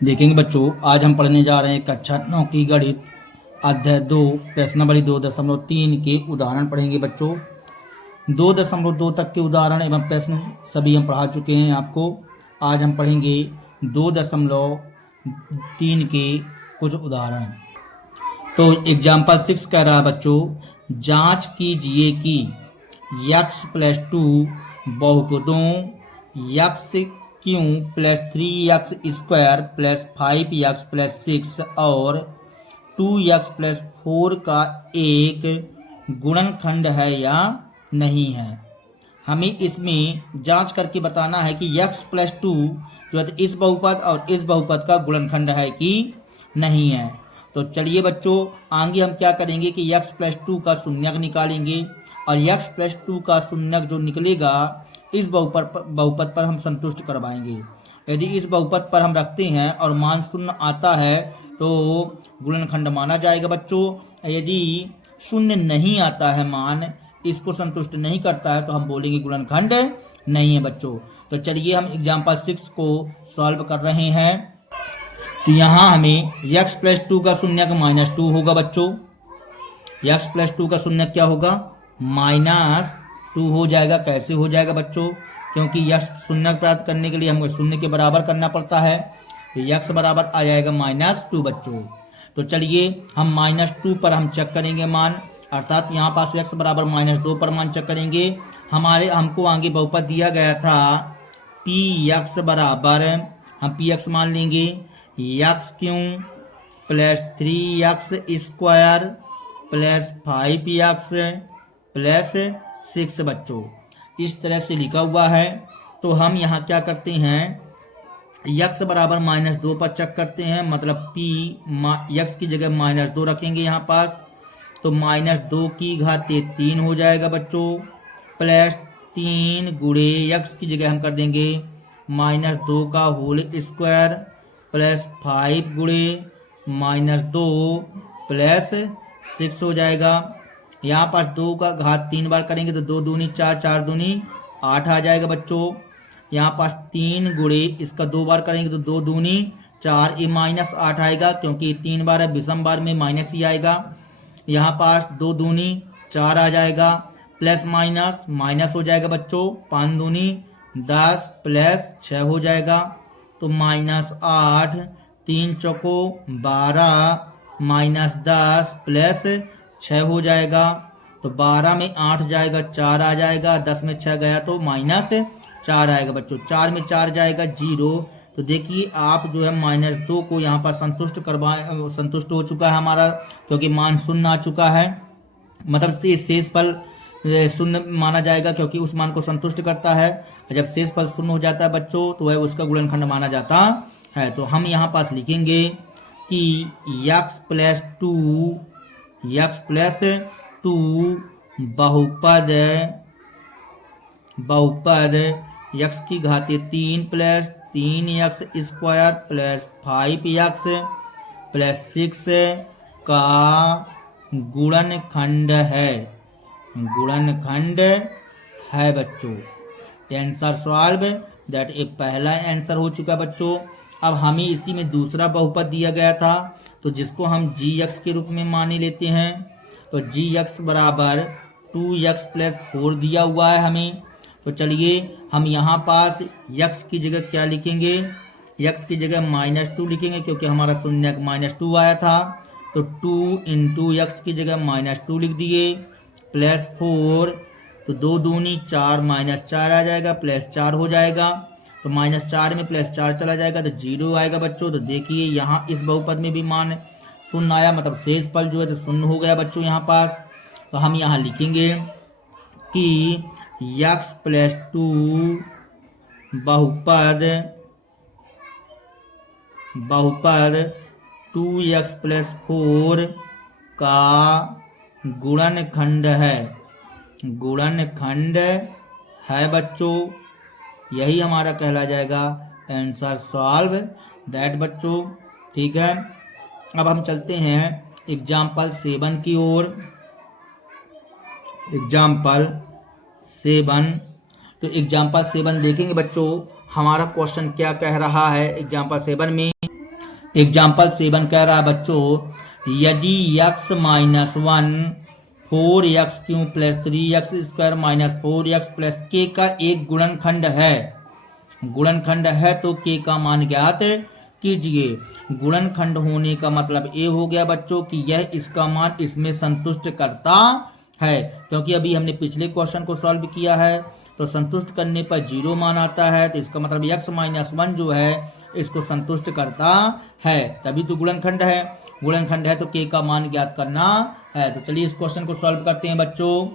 देखेंगे बच्चों, आज हम पढ़ने जा रहे हैं कक्षा 9 की गणित अध्याय 2 प्रश्नावली 2.3 के उदाहरण पढ़ेंगे बच्चों। 2.2 तक के उदाहरण एवं प्रश्न सभी हम पढ़ा चुके हैं आपको। आज हम पढ़ेंगे 2.3 के कुछ उदाहरण। तो एग्जाम्पल 6 कह रहा है बच्चों, जांच कीजिए कि x+2 बहुपदों x³ plus 3x² plus 5x plus 6 और 2x प्लस 4 का एक गुणनखंड है या नहीं है। हमें इसमें जांच करके बताना है कि x+2 जो है इस बहुपद और इस बहुपद का गुणनखंड है कि नहीं है। तो चलिए बच्चों, आगे हम क्या करेंगे कि x+2 का शून्यक निकालेंगे और x+2 का शून्यक जो निकलेगा इस बहुपद पर हम संतुष्ट करवाएंगे। यदि इस बहुपद पर हम रखते हैं और मान शून्य आता है तो गुणनखंड माना जाएगा बच्चों। यदि शून्य नहीं आता है, मान इसको संतुष्ट नहीं करता है, तो हम बोलेंगे गुणनखंड नहीं है बच्चों। तो चलिए हम एग्जाम्पल 6 को सॉल्व कर रहे हैं। तो यहाँ हमें x+2 का शून्यक -2 होगा बच्चों। x+2 का शून्यक क्या होगा? -2 हो जाएगा। कैसे हो जाएगा बच्चों? क्योंकि x शून्यक प्राप्त करने के लिए हमको शून्य के बराबर करना पड़ता है। तो x बराबर आ जाएगा -2 बच्चों। तो चलिए हम -2 पर हम चेक करेंगे मान, अर्थात यहाँ पास x बराबर -2 पर मान चेक करेंगे। हमको आगे बहुपद दिया गया था px बराबर, हम px मान लेंगे x³ plus 3x² plus 5x plus 6 बच्चों, इस तरह से लिखा हुआ है। तो हम यहाँ क्या करते हैं, x बराबर -2 पर चेक करते हैं, मतलब p x की जगह -2 रखेंगे यहाँ पास। तो -2 की घात 3 हो जाएगा बच्चों, प्लस 3 गुणे x की जगह हम कर देंगे -2 का होल स्क्वायर प्लस 5 गुणे -2 प्लस 6 हो जाएगा। यहाँ पास 2 का घात 3 बार करेंगे तो 2 दूनी 4, 4 दूनी 8 आ जाएगा बच्चों। यहाँ पास 3 गुणे इसका 2 बार करेंगे तो 2 दूनी 4, ये -8 आएगा क्योंकि 3 बार है, विषम बार में माइनस ही आएगा। यहाँ पास 2 दूनी 4 आ जाएगा, प्लस माइनस माइनस हो जाएगा बच्चों, 5 दूनी 10 प्लस 6 हो जाएगा। तो -8, 3 चौको 12 -10 प्लस 6 हो जाएगा। तो 12 में 8 जाएगा, 4 आ जाएगा, 10 में 6 गया तो -4 आएगा बच्चों। 4 में 4 जाएगा 0। तो देखिए आप जो है -2 को यहाँ पर संतुष्ट हो चुका है हमारा, क्योंकि मान शून्य आ चुका है। मतलब शेष फल शून्य माना जाएगा क्योंकि उस मान को संतुष्ट करता है। जब शेष फल शून्य हो जाता है बच्चों तो वह उसका गुणनखंड माना जाता है। तो हम यहाँ पास लिखेंगे कि x+2 बहुपद x की घात 3 plus 3x² plus 5x plus 6 का गुणनखंड है बच्चों। आंसर सॉल्व, दैट एक पहला आंसर हो चुका बच्चों। अब हमें इसी में दूसरा बहुपद दिया गया था तो जिसको हम gx के रूप में माने लेते हैं। तो gx बराबर 2x प्लस 4 दिया हुआ है हमें। तो चलिए हम यहाँ पास x की जगह क्या लिखेंगे, x की जगह -2 लिखेंगे क्योंकि हमारा शून्यक -2 आया था। तो 2 × x की जगह -2 लिख दिए, प्लस 4, तो 2 दूनी 4 -4 आ जाएगा, प्लस 4 हो जाएगा। तो -4 में +4 चला जाएगा तो 0 आएगा बच्चों। तो देखिए यहाँ इस बहुपद में भी मान शून्य आया, मतलब शेष फल जो है तो शून्य हो गया बच्चों यहाँ पास। तो हम यहाँ लिखेंगे कि x+2 बहुपद 2x प्लस 4 का गुणनखंड है बच्चों। यही हमारा कहला जाएगा आंसर सॉल्व, दैट बच्चों। ठीक है, अब हम चलते हैं एग्जाम्पल 7 की ओर। एग्जाम्पल 7, तो एग्जाम्पल 7 देखेंगे बच्चों हमारा क्वेश्चन क्या कह रहा है। एग्जाम्पल 7 में एग्जाम्पल 7 कह रहा है बच्चों, यदि x minus 1 4x³ plus 3x² minus 4x plus k का एक गुणनखंड है तो k का मान ज्ञात कीजिए। गुणनखंड होने का मतलब ये हो गया बच्चों कि यह इसका मान इसमें संतुष्ट करता है, क्योंकि अभी हमने पिछले क्वेश्चन को सॉल्व किया है तो संतुष्ट करने पर 0 मान आता है, तो इसका मतलब x माइनस 1 जो है इसको संतुष्ट करता है, तभी तो गुणनखंड है। गुणनखंड है तो k का मान ज्ञात करना है। तो चलिए इस क्वेश्चन को सॉल्व करते हैं बच्चों।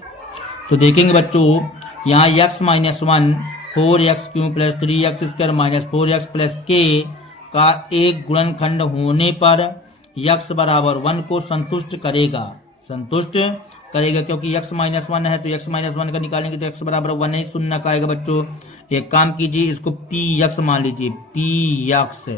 तो देखेंगे बच्चों, यहाँ x minus 1 4x³ plus 3x² minus 4x plus k का एक गुणनखंड होने पर x बराबर 1 को संतुष्ट करेगा क्योंकि x माइनस 1 है तो x माइनस 1 का निकालेंगे तो x बराबर 1 ही शून्य का आएगा बच्चों। एक काम कीजिए, इसको px मान लीजिए, px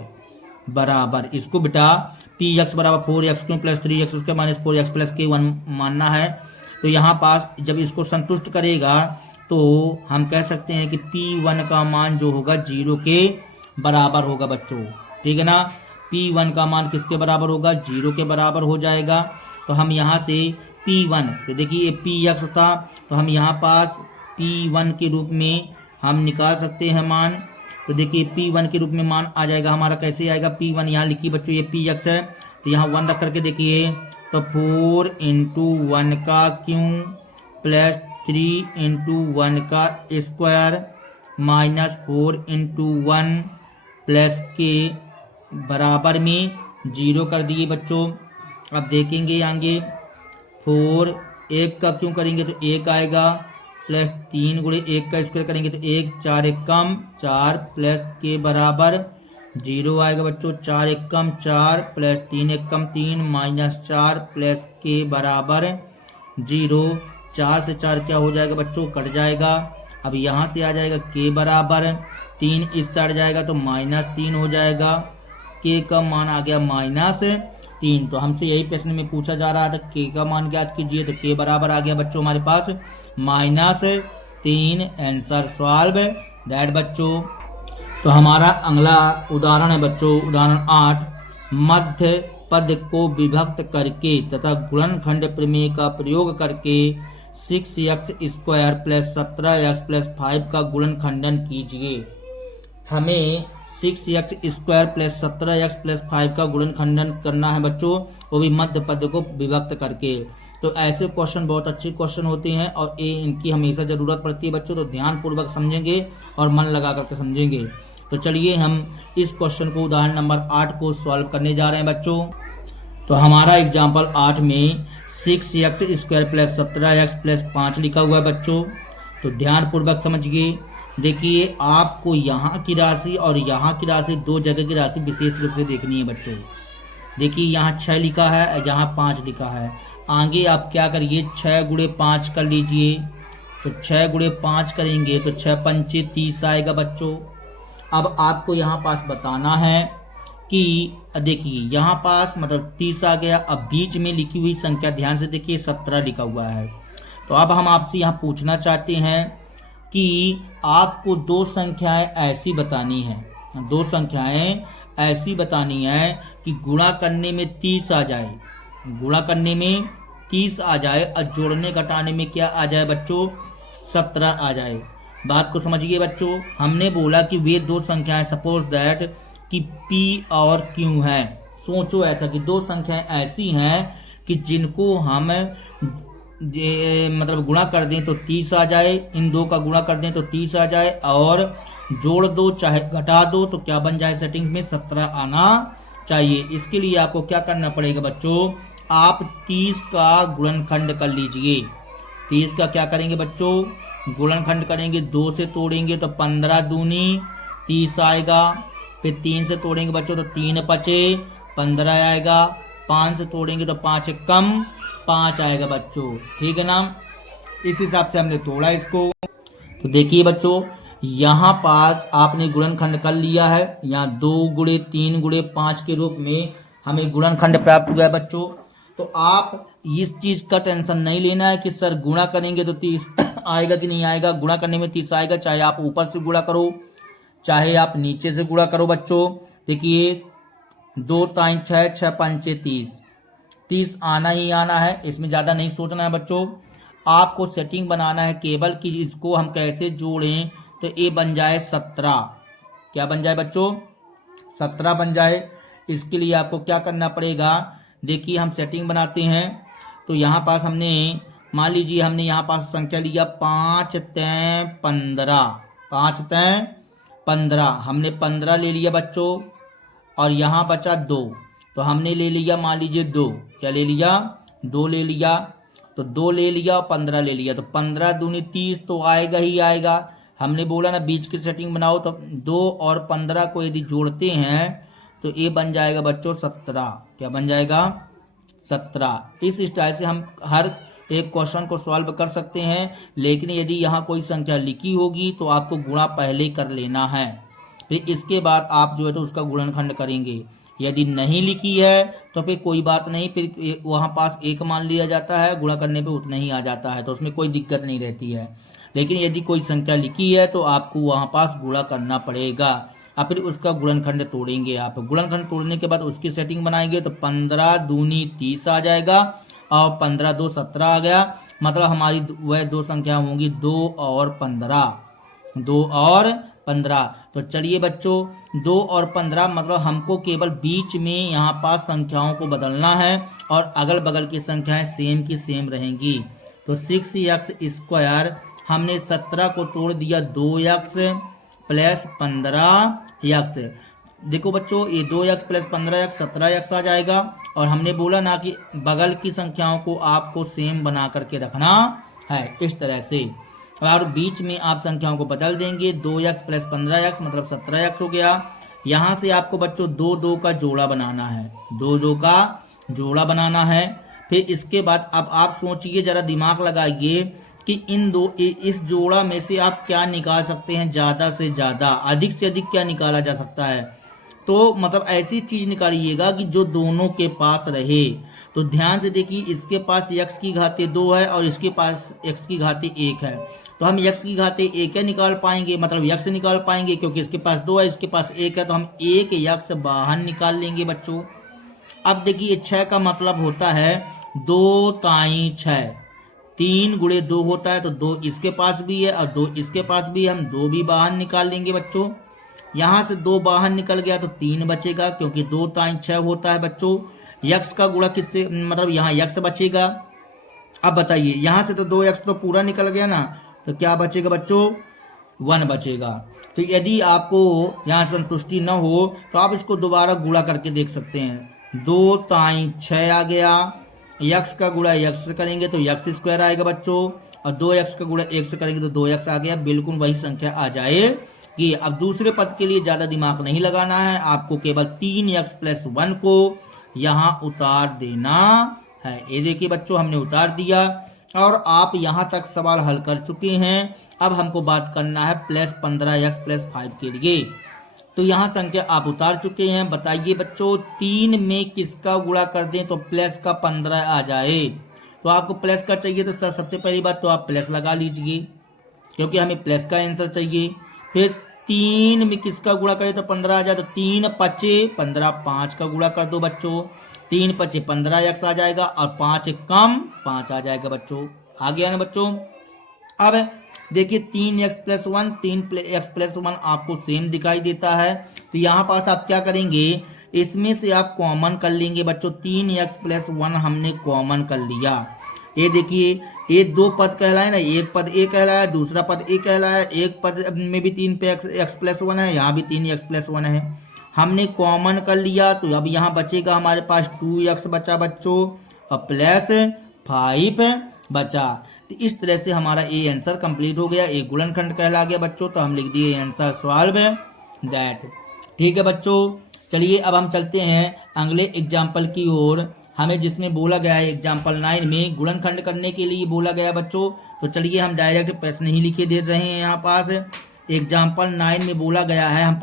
बराबर, इसको बेटा px बराबर 4x³ plus 3x² minus 4x plus k 1 मानना है। तो यहाँ पास जब इसको संतुष्ट करेगा तो हम कह सकते हैं कि p1 का मान जो होगा 0 के बराबर होगा बच्चों, ठीक है ना। p1 का मान किसके बराबर होगा, 0 के बराबर हो जाएगा। तो हम यहाँ से p1, तो देखिए px था तो हम यहाँ पास p1 के रूप में हम निकाल सकते हैं मान। तो देखिए p1 के रूप में मान आ जाएगा हमारा, कैसे आएगा, p1 यहाँ लिखिए बच्चों, ये px है तो यहाँ 1 रख करके देखिए, तो 4 इंटू 1 का क्यों प्लस 3 इंटू 1 का स्क्वायर माइनस 4 इंटू 1 प्लस के बराबर में 0 कर दिए बच्चों। अब देखेंगे आगे, 4 1 का क्यों करेंगे तो 1 आएगा, प्लस 3 गुणे 1 का स्क्वायर करेंगे तो 1, 4 1 कम 4 प्लस के बराबर 0 आएगा बच्चों। 4 1 कम 4 प्लस 3 1 कम 3 माइनस 4 प्लस के बराबर 0। 4 से 4 क्या हो जाएगा बच्चों, कट जाएगा। अब यहाँ से आ जाएगा के बराबर 3, इस साइड जाएगा तो माइनस 3 हो जाएगा, के का मान आ गया माइनस 3। तो हमसे यही प्रश्न में पूछा जा रहा था के का मान ज्ञात कीजिए, तो के बराबर आ गया बच्चों हमारे पास माइनस 3। आंसर सॉल्व दैट बच्चों। तो हमारा अगला उदाहरण है बच्चों, उदाहरण 8, मध्य पद को विभक्त करके तथा गुणनखंड प्रमेय का प्रयोग करके 6x² प्लस 17x प्लस 5 का गुणनखंडन कीजिए। हमें 6x² प्लस 17x प्लस 5 का गुणनखंडन करना है बच्चों, वो भी मध्य पद को विभक्त करके। तो ऐसे क्वेश्चन बहुत अच्छे क्वेश्चन होते हैं और ये इनकी हमेशा ज़रूरत पड़ती है बच्चों, तो ध्यानपूर्वक समझेंगे और मन लगा करके समझेंगे। तो चलिए हम इस क्वेश्चन को, उदाहरण नंबर 8 को सॉल्व करने जा रहे हैं बच्चों। तो हमारा एग्जाम्पल 8 में 6x² प्लस 17x प्लस 5 लिखा हुआ है बच्चों। तो ध्यानपूर्वक समझिए। देखिए आपको यहाँ की राशि और यहाँ की राशि, दो जगह की राशि विशेष रूप से देखनी है बच्चों। देखिए यहाँ 6 लिखा है, यहाँ 5 लिखा है। आगे आप क्या करिए, 6 गुणे 5 कर लीजिए। तो 6 गुणे 5 करेंगे तो 6 पंचे 30 आएगा बच्चों। अब आपको यहाँ पास बताना है कि देखिए यहाँ पास मतलब 30 आ गया। अब बीच में लिखी हुई संख्या ध्यान से देखिए 17 लिखा हुआ है। तो अब हम आपसे यहाँ पूछना चाहते हैं कि आपको दो संख्याएं ऐसी बतानी है, दो संख्याएं ऐसी बतानी है कि गुणा करने में 30 आ जाए, गुणा करने में 30 आ जाए और जोड़ने घटाने में क्या आ जाए बच्चों, 17 आ जाए। बात को समझिए बच्चों। हमने बोला कि वे दो संख्याएं, सपोज दैट कि P और Q हैं। सोचो ऐसा कि दो संख्याएं ऐसी हैं कि जिनको हम मतलब गुणा कर दें तो 30 आ जाए, इन दो का गुणा कर दें तो 30 आ जाए और जोड़ दो चाहे घटा दो तो क्या बन जाए, सेटिंग्स में 17 आना चाहिए। इसके लिए आपको क्या करना पड़ेगा बच्चों, आप 30 का गुणनखंड कर लीजिए। 30 का क्या करेंगे बच्चों, गुणनखंड करेंगे। 2 से तोड़ेंगे तो 15 दूनी 30 आएगा। फिर 3 से तोड़ेंगे बच्चों तो 3 बचे 15 आएगा। 5 से तोड़ेंगे तो 5 कम 5 आएगा बच्चों, ठीक है ना। इस हिसाब से हमने तोड़ा इसको। तो देखिए बच्चों यहाँ पास आपने गुणनखंड कर लिया है। यहाँ 2 गुणे 3 गुणे 5 के रूप में हमें गुणनखंड प्राप्त हुआ है बच्चों। तो आप इस चीज का टेंशन नहीं लेना है कि सर गुणा करेंगे तो 30 आएगा कि नहीं आएगा। गुणा करने में 30 आएगा, चाहे आप ऊपर से गुणा करो चाहे आप नीचे से गुणा करो बच्चों। देखिए 2 ताई 6, 6 पंचे 30, 30 आना ही आना है, इसमें ज़्यादा नहीं सोचना है बच्चों। आपको सेटिंग बनाना है केवल कि इसको हम कैसे जोड़ें, तो ये बन जाए 17। क्या बन जाए बच्चों? 17 बन जाए। इसके लिए आपको क्या करना पड़ेगा, देखिए हम सेटिंग बनाते हैं। तो यहाँ पास हमने मान लीजिए हमने यहाँ पास संख्या लिया 5 तय 15, 5 तय 15, हमने 15 ले लिया बच्चों, और यहाँ बचा 2, तो हमने ले लिया मान लीजिए 2, क्या ले लिया? 2 ले लिया। तो 2 ले लिया और 15 ले लिया, तो 15 दूनी 30 तो आएगा ही आएगा। हमने बोला ना बीच की सेटिंग बनाओ, तो 2 और 15 को यदि जोड़ते हैं तो ये बन जाएगा बच्चों 17। क्या बन जाएगा? 17। इस स्टाइल से हम हर एक क्वेश्चन को सॉल्व कर सकते हैं। लेकिन यदि यहाँ कोई संख्या लिखी होगी तो आपको गुणा पहले कर लेना है, फिर इसके बाद आप जो है तो उसका गुणनखंड करेंगे। यदि नहीं लिखी है तो फिर कोई बात नहीं, फिर वहाँ पास एक मान लिया जाता है, गुणा करने पे उतना ही आ जाता है, तो उसमें कोई दिक्कत नहीं रहती है। लेकिन यदि कोई संख्या लिखी है तो आपको वहाँ पास गुणा करना पड़ेगा, और फिर उसका गुणनखंड तोड़ेंगे। आप गुणनखंड तोड़ने के बाद उसकी सेटिंग बनाएंगे, तो 15 दूनी 30 आ जाएगा, और 15 2 17 आ गया। मतलब हमारी वह दो संख्या होंगी 2 और 15, 2 और 15। तो चलिए बच्चों 2 और 15 मतलब हमको केवल बीच में यहाँ पास संख्याओं को बदलना है, और अगल बगल की संख्याएं सेम की सेम रहेंगी। तो 6x² हमने 17 को तोड़ दिया 2x प्लस 15x। देखो बच्चों ये 2x प्लस 15x 17x आ जाएगा, और हमने बोला ना कि बगल की संख्याओं को आपको सेम बना करके रखना है इस तरह से। और बीच में आप संख्याओं को बदल देंगे, 2x प्लस 15x मतलब 17x हो गया। यहाँ से आपको बच्चों 2 2 का जोड़ा बनाना है, 2 2 का जोड़ा बनाना है। फिर इसके बाद अब आप सोचिए, जरा दिमाग लगाइए कि इस जोड़ा में से आप क्या निकाल सकते हैं, ज़्यादा से ज़्यादा, अधिक से अधिक क्या निकाला जा सकता है। तो मतलब ऐसी चीज़ निकालिएगा कि जो दोनों के पास रहे। तो ध्यान से देखिए, इसके पास x की घाते 2 है और इसके पास x की घाते 1 है, तो हम x की घाते 1 निकाल पाएंगे, मतलब x निकाल पाएंगे, क्योंकि इसके पास 2 है इसके पास 1 है, तो हम 1 x बाहर निकाल लेंगे बच्चों। अब देखिए 6 का मतलब होता है 2 ताई 6, 3 गुणे 2 होता है, तो 2 इसके पास भी है और 2 इसके पास भी है, हम 2 भी बाहर निकाल लेंगे बच्चों। यहाँ से 2 बाहर निकल गया तो 3 बचेगा, क्योंकि 2 ताई 6 होता है बच्चों। यक्स का गुणा किससे, मतलब यहाँ यक्स बचेगा। अब बताइए यहाँ से तो 2x तो पूरा निकल गया ना, तो क्या बचेगा बच्चों? 1 बचेगा। तो यदि आपको यहाँ संतुष्टि न हो तो आप इसको दोबारा गुणा करके देख सकते हैं। 2 ताई 6 आ गया, यक्स का गुणा यक्स से करेंगे तो x² आएगा बच्चों, और 2x का गुणा 1 से करेंगे तो 2x आ गया। बिल्कुल वही संख्या आ जाए कि अब दूसरे पद के लिए ज़्यादा दिमाग नहीं लगाना है, आपको केवल 3x प्लस 1 को यहाँ उतार देना है। ये देखिए बच्चों हमने उतार दिया, और आप यहाँ तक सवाल हल कर चुके हैं। अब हमको बात करना है प्लस 15x प्लस 5 के लिए। तो यहाँ संख्या आप उतार चुके हैं। बताइए बच्चों 3 में किसका गुणा कर दें तो प्लस का 15 आ जाए। तो आपको प्लस का चाहिए तो सर सबसे पहली बात तो आप प्लस लगा लीजिए, क्योंकि हमें प्लस का आंसर चाहिए। फिर 3 में किसका गुणा करें तो 15 आ जाए, तो 3 पचे 15, 5 का गुणा कर दो बच्चों, 3 पचे 15x आ जाएगा, और 5 कम 5 आ जाएगा बच्चों। आ गया ना बच्चों। अब देखिए 3x प्लस 1, 3x प्लस 1 आपको सेम दिखाई देता है, तो यहाँ पास आप क्या करेंगे, इसमें से आप कॉमन कर लेंगे बच्चों। 3x प्लस 1 हमने कॉमन कर लिया। ये देखिए ये 2 पद कहलाए ना, एक पद ए कहलाया, दूसरा पद ए कहलाया। एक पद में भी 3 पे x प्लस 1 है, यहाँ भी 3x प्लस 1 है, हमने कॉमन कर लिया। तो अब यहाँ बचेगा हमारे पास 2x बचा बच्चों, और प्लस 5 बचा। तो इस तरह से हमारा ये आंसर कंप्लीट हो गया, एक गुणनखंड कहला गया बच्चों। तो हम लिख दिए आंसर सॉल्व दैट। ठीक है बच्चों, चलिए अब हम चलते हैं अगले एग्जाम्पल की ओर। हमें जिसमें बोला गया है एग्जाम्पल 9 में गुणनखंड करने के लिए बोला गया बच्चों। तो चलिए हम डायरेक्ट प्रश्न ही लिखे दे रहे हैं। यहाँ पास एग्जाम्पल 9 में बोला गया है, हम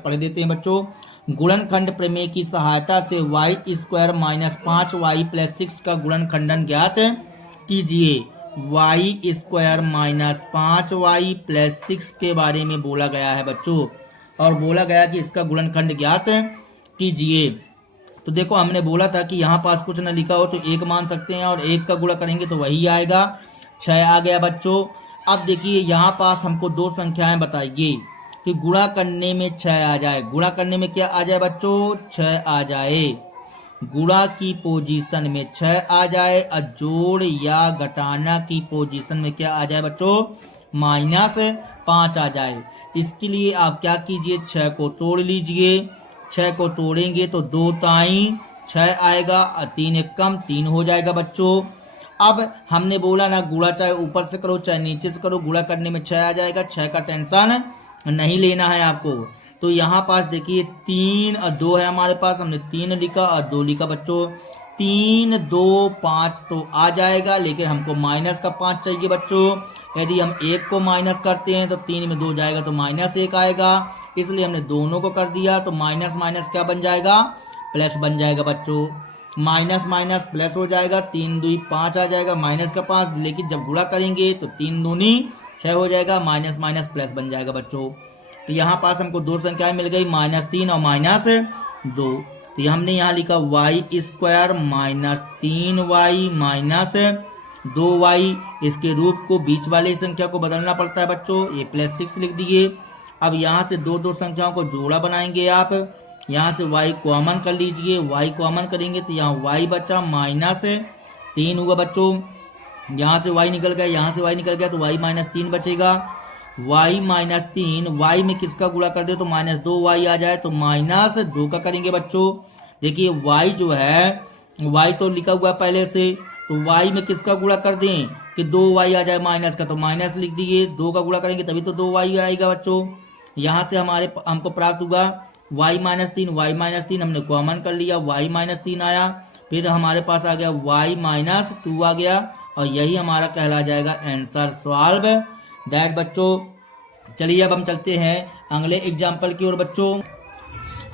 पढ़ देते हैं बच्चों। गुणनखंड प्रमेय की सहायता से y² माइनस 5y प्लस 6 का गुणनखंडन ज्ञात कीजिए। y² माइनस 5y प्लस 6 के बारे में बोला गया है बच्चों, और बोला गया कि इसका गुणनखंड ज्ञात कीजिए। तो देखो हमने बोला था कि यहाँ पास कुछ न लिखा हो तो 1 मान सकते हैं, और 1 का गुणा करेंगे तो वही आएगा, 6 आ गया बच्चों। अब देखिए यहाँ पास हमको दो संख्याएं बताइए कि गुणा करने में 6 आ जाए। गुणा करने में क्या आ जाए बच्चों? 6 आ जाए। गुणा की पोजीशन में 6 आ जाए और जोड़ या घटाना की पोजीशन में क्या आ जाए बच्चों? -5 आ जाए। इसके लिए आप क्या कीजिए, 6 को तोड़ लीजिए। 6 को तोड़ेंगे तो 2 ताई 6 आएगा और 3 एक कम 3 हो जाएगा बच्चों। अब हमने बोला ना, गुणा चाहे ऊपर से करो चाहे नीचे से करो, गुणा करने में 6 आ जाएगा। 6 का टेंशन नहीं लेना है आपको। तो यहाँ पास देखिए 3 और 2 है हमारे पास, हमने 3 लिखा और 2 लिखा बच्चों। 3 2 5 तो आ जाएगा, लेकिन हमको माइनस का 5 चाहिए बच्चों। यदि हम 1 को माइनस करते हैं तो 3 में 2 जाएगा तो -1 आएगा, इसलिए हमने दोनों को कर दिया। तो माइनस माइनस क्या बन जाएगा? प्लस बन जाएगा बच्चों। माइनस माइनस प्लस हो जाएगा, 3 2 5 आ जाएगा, माइनस का 5। लेकिन जब गुणा करेंगे तो 3 दूनी 6 हो जाएगा, माइनस माइनस प्लस बन जाएगा बच्चों। तो यहाँ पास हमको दो संख्याएं मिल गई, -3 और -2। तो हमने यहाँ लिखा y² -3y -2y। इसके रूप को बीच वाली संख्या को बदलना पड़ता है बच्चों। ये +6 लिख दिए। अब यहाँ से दो संख्याओं को जोड़ा बनाएंगे आप। यहाँ से y कॉमन कर लीजिए। y कॉमन करेंगे तो यहाँ y बचा, -3 हुआ बच्चों। यहाँ से y निकल गया, यहाँ से y निकल गया तो y -3 बचेगा। y -3, y में किसका गुणा कर दे तो -2y आ जाए, तो -2 का करेंगे बच्चों। देखिए y जो है, y तो लिखा हुआ है पहले से, तो y में किसका गुणा कर दें कि 2y आ जाए माइनस का, तो माइनस लिख दिए। 2 का गुणा करेंगे तभी तो 2y आएगा बच्चों। यहाँ से हमको प्राप्त हुआ y -3 हमने कॉमन कर लिया, y -3 आया। फिर हमारे पास आ गया y -2 आ गया, और यही हमारा कहला जाएगा आंसर सॉल्व दैट बच्चों। चलिए अब हम चलते हैं अगले एग्जाम्पल की ओर बच्चों।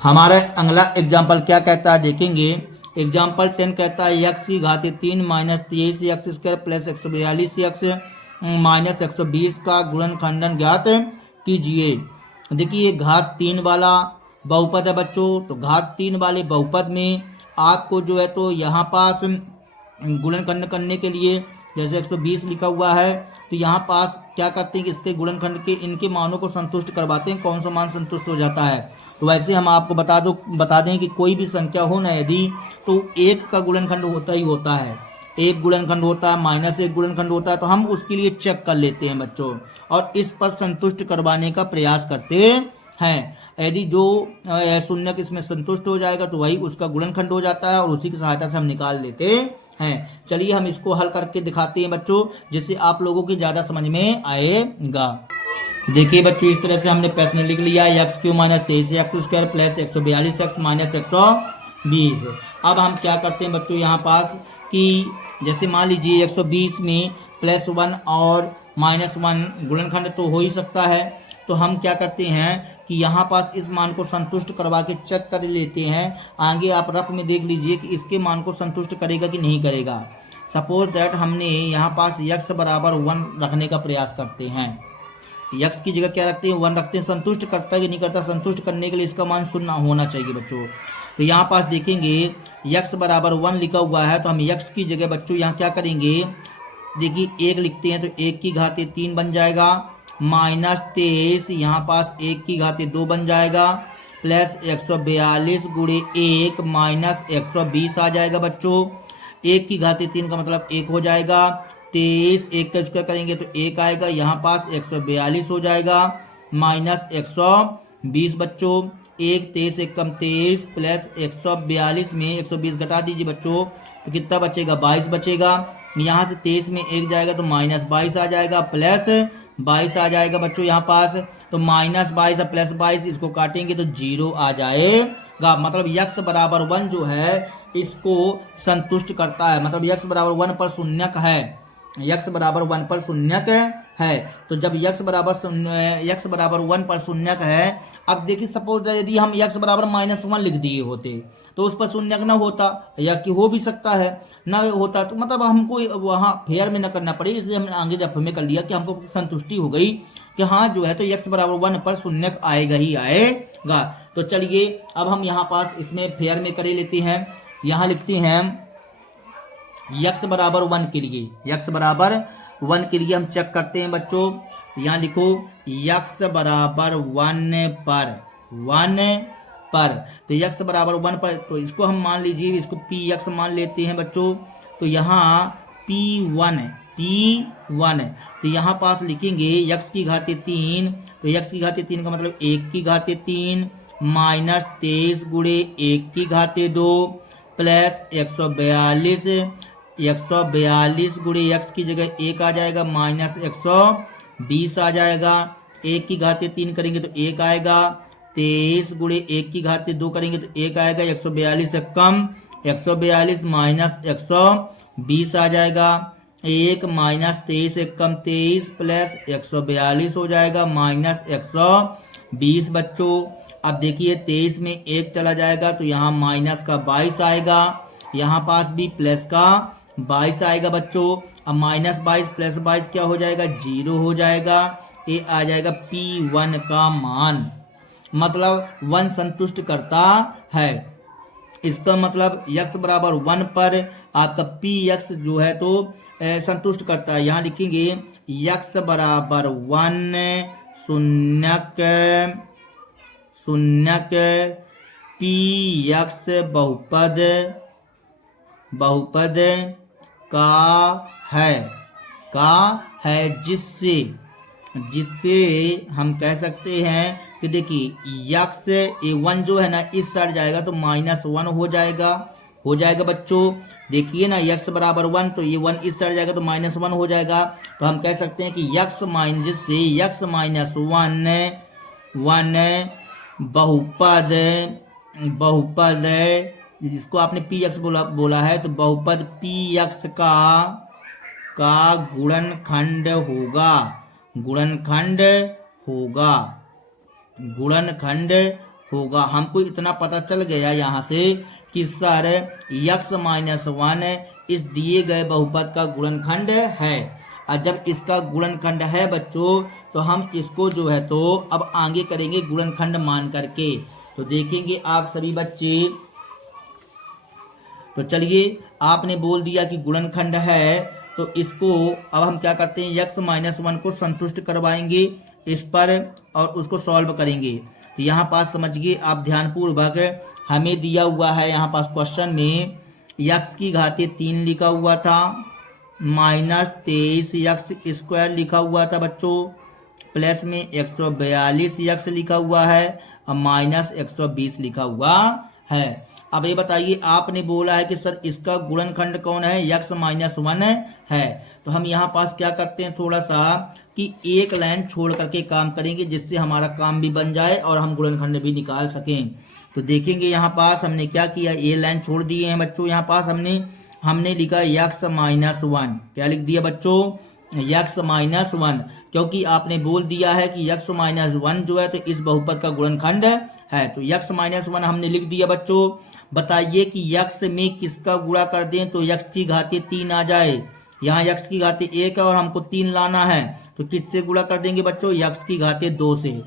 हमारा अगला एग्जाम्पल क्या कहता है देखेंगे। एग्जाम्पल 10 कहता है x की घात 3 -23x² प्लस 142x -120 का गुणनखंडन ज्ञात कीजिए। देखिए घात 3 वाला बहुपद है बच्चों। तो घात 3 वाले बहुपद में आपको जो है तो यहाँ पास गुणनखंड करने के लिए, जैसे 120 लिखा हुआ है, तो यहाँ पास क्या करते हैं कि इसके गुणनखंड के इनके मानों को संतुष्ट करवाते हैं। कौन सा मान संतुष्ट हो जाता है, तो वैसे हम आपको बता दें कि कोई भी संख्या हो ना यदि, तो 1 का गुणनखंड होता ही होता है। 1 गुणनखंड होता है, -1 गुणनखंड होता है, तो हम उसके लिए चेक कर लेते हैं बच्चों, और इस पर संतुष्ट करवाने का प्रयास करते हैं। यदि जो शून्य इसमें संतुष्ट हो जाएगा तो वही उसका गुणनखंड हो जाता है, और उसी की सहायता से हम निकाल लेते हैं। चलिए हम इसको हल करके दिखाते हैं बच्चों, जिससे आप लोगों की ज़्यादा समझ में आएगा। देखिए बच्चों इस तरह से हमने प्रश्न लिख लिया, x³ -23x² प्लस 142x -120। अब हम क्या करते हैं बच्चों यहाँ पास कि जैसे मान लीजिए 120 में +1 और -1 गुणनखंड तो हो ही सकता है, तो हम क्या करते हैं कि यहाँ पास इस मान को संतुष्ट करवा के चेक कर लेते हैं। आगे आप रफ में देख लीजिए कि इसके मान को संतुष्ट करेगा कि नहीं करेगा। सपोज दैट हमने यहाँ पास x बराबर 1 रखने का प्रयास करते हैं। x की जगह क्या रखते हैं? 1 रखते हैं। संतुष्ट करता है कि नहीं करता? संतुष्ट करने के लिए इसका मान 0 होना चाहिए बच्चों। तो यहाँ पास देखेंगे x बराबर 1 लिखा हुआ है, तो हम x की जगह बच्चों यहाँ क्या करेंगे, देखिए 1 लिखते हैं तो 1 की घात 3 बन जाएगा, -23 यहाँ पास 1 की घात 2 बन जाएगा, प्लस 142 गुणे 1 -120 आ जाएगा बच्चों। 1 की घात 3 का मतलब 1 हो जाएगा। 23 1 का स्क्वायर करेंगे तो 1 आएगा, यहाँ पास 142 हो जाएगा -120 बच्चों। 1 23 1 कम 23 प्लस 142 में 120 घटा दीजिए बच्चों, तो कितना बचेगा? 22 बचेगा। यहाँ से 23 में 1 जाएगा तो -22 आ जाएगा, प्लस 22 आ जाएगा बच्चों यहाँ पास। तो -22 और +22 इसको काटेंगे तो 0 आ जाएगा। मतलब x बराबर 1 जो है इसको संतुष्ट करता है। मतलब x बराबर 1 पर शून्यक है, x बराबर 1 पर शून्यक है। तो जब x बराबर 1 पर शून्यक है, अब देखिए सपोज यदि हम x बराबर -1 लिख दिए होते तो उस पर शून्यक ना होता, या कि हो भी सकता है ना होता, तो मतलब हमको वहाँ फेयर में न करना पड़े, इसलिए हमने आगे रफ में कर लिया कि हमको संतुष्टि हो गई कि हाँ जो है तो x बराबर 1 पर शून्यक आएगा ही आएगा। तो चलिए अब हम यहाँ पास इसमें फेयर में कर लेते हैं। यहाँ लिखते हैं यक्स बराबर 1 के लिए, यक्स बराबर 1 के लिए हम चेक करते हैं बच्चों। यहाँ लिखो यक्स बराबर 1 पर, तो यक्स बराबर 1 पर, तो इसको हम मान लीजिए, इसको पी यक्स मान लेते हैं बच्चों। तो यहाँ P1, तो यहाँ पास लिखेंगे यक्स की घाते 3, तो यक्स की घाते 3 का मतलब 1 की घाते 3 माइनस 23 गुणे 1 की घाते 2 प्लस 142 गुणे यक्स की जगह 1 आ जाएगा माइनस 120 आ जाएगा। 1 की घाते 3 करेंगे तो 1 आएगा, 23 गुणे 1 की घाते 2 करेंगे तो 1 आएगा, 142 से कम 142 माइनस 120 आ जाएगा, 1 माइनस 23 से कम 23 प्लस 142 हो जाएगा माइनस 120 बच्चों। अब देखिए 23 में 1 चला जाएगा तो यहाँ माइनस का 22 आएगा, यहाँ पास भी प्लस का 22 आएगा बच्चों। अब माइनस 22 प्लस 22 क्या हो जाएगा, 0 हो जाएगा। ये आ जाएगा P1 का मान, मतलब 1 संतुष्ट करता है। इसका मतलब यक्स बराबर 1 पर आपका पी यक्स जो है तो संतुष्ट करता है। यहाँ लिखेंगे यक्स बराबर 1 शून्यक पी यक्स बहुपद का है जिससे हम कह सकते हैं कि देखिए यक्स ए 1 जो है ना इस साइड जाएगा तो -1 हो जाएगा बच्चों। देखिए ना यक्स बराबर 1 तो ये 1 इस साइड जाएगा तो -1 हो जाएगा। तो हम कह सकते हैं कि यक्स माइनस जिससे यक्स -1 बहुपद जिसको आपने पी यक्स बोला है तो बहुपद पी यक्स का गुणनखंड होगा। हमको इतना पता चल गया यहाँ से कि सर यक्स -1 इस दिए गए बहुपद का गुणनखंड है। और जब इसका गुणनखंड है बच्चों तो हम इसको जो है तो अब आगे करेंगे गुणनखंड मान करके। तो देखेंगे आप सभी बच्चे, तो चलिए आपने बोल दिया कि गुणनखंड है तो इसको अब हम क्या करते हैं यक्स -1 को संतुष्ट करवाएंगे इस पर और उसको सॉल्व करेंगे। तो यहाँ पास समझिए आप ध्यानपूर्वक, हमें दिया हुआ है यहाँ पास क्वेश्चन में यक्स की घाते 3 लिखा हुआ था, -23 यक्स स्क्वायर लिखा हुआ था बच्चों, प्लस में 142 यक्स लिखा हुआ है और -120 लिखा हुआ है। अब ये बताइए आपने बोला है कि सर इसका गुणनखंड कौन है, यक्स -1 है। तो हम यहाँ पास क्या करते हैं थोड़ा सा कि एक लाइन छोड़ करके काम करेंगे जिससे हमारा काम भी बन जाए और हम गुणनखंड भी निकाल सकें। तो देखेंगे यहाँ पास हमने क्या किया, ये लाइन छोड़ दिए हैं बच्चों। यहाँ पास हमने लिखा यक्स -1, क्या लिख दिया बच्चों, यक्स -1, क्योंकि आपने बोल दिया है कि यक्स -1 जो है तो इस बहुपद का गुणनखंड है। तो यक्स -1 हमने लिख दिया बच्चों। बताइए कि यक्स में किसका गुणा कर दें तो यक्स की घाते 3 आ जाए। यहाँ यक्स की घाते 1 है और हमको 3 लाना है तो किससे गुणा कर देंगे बच्चों, यक्स की घाते 2 से।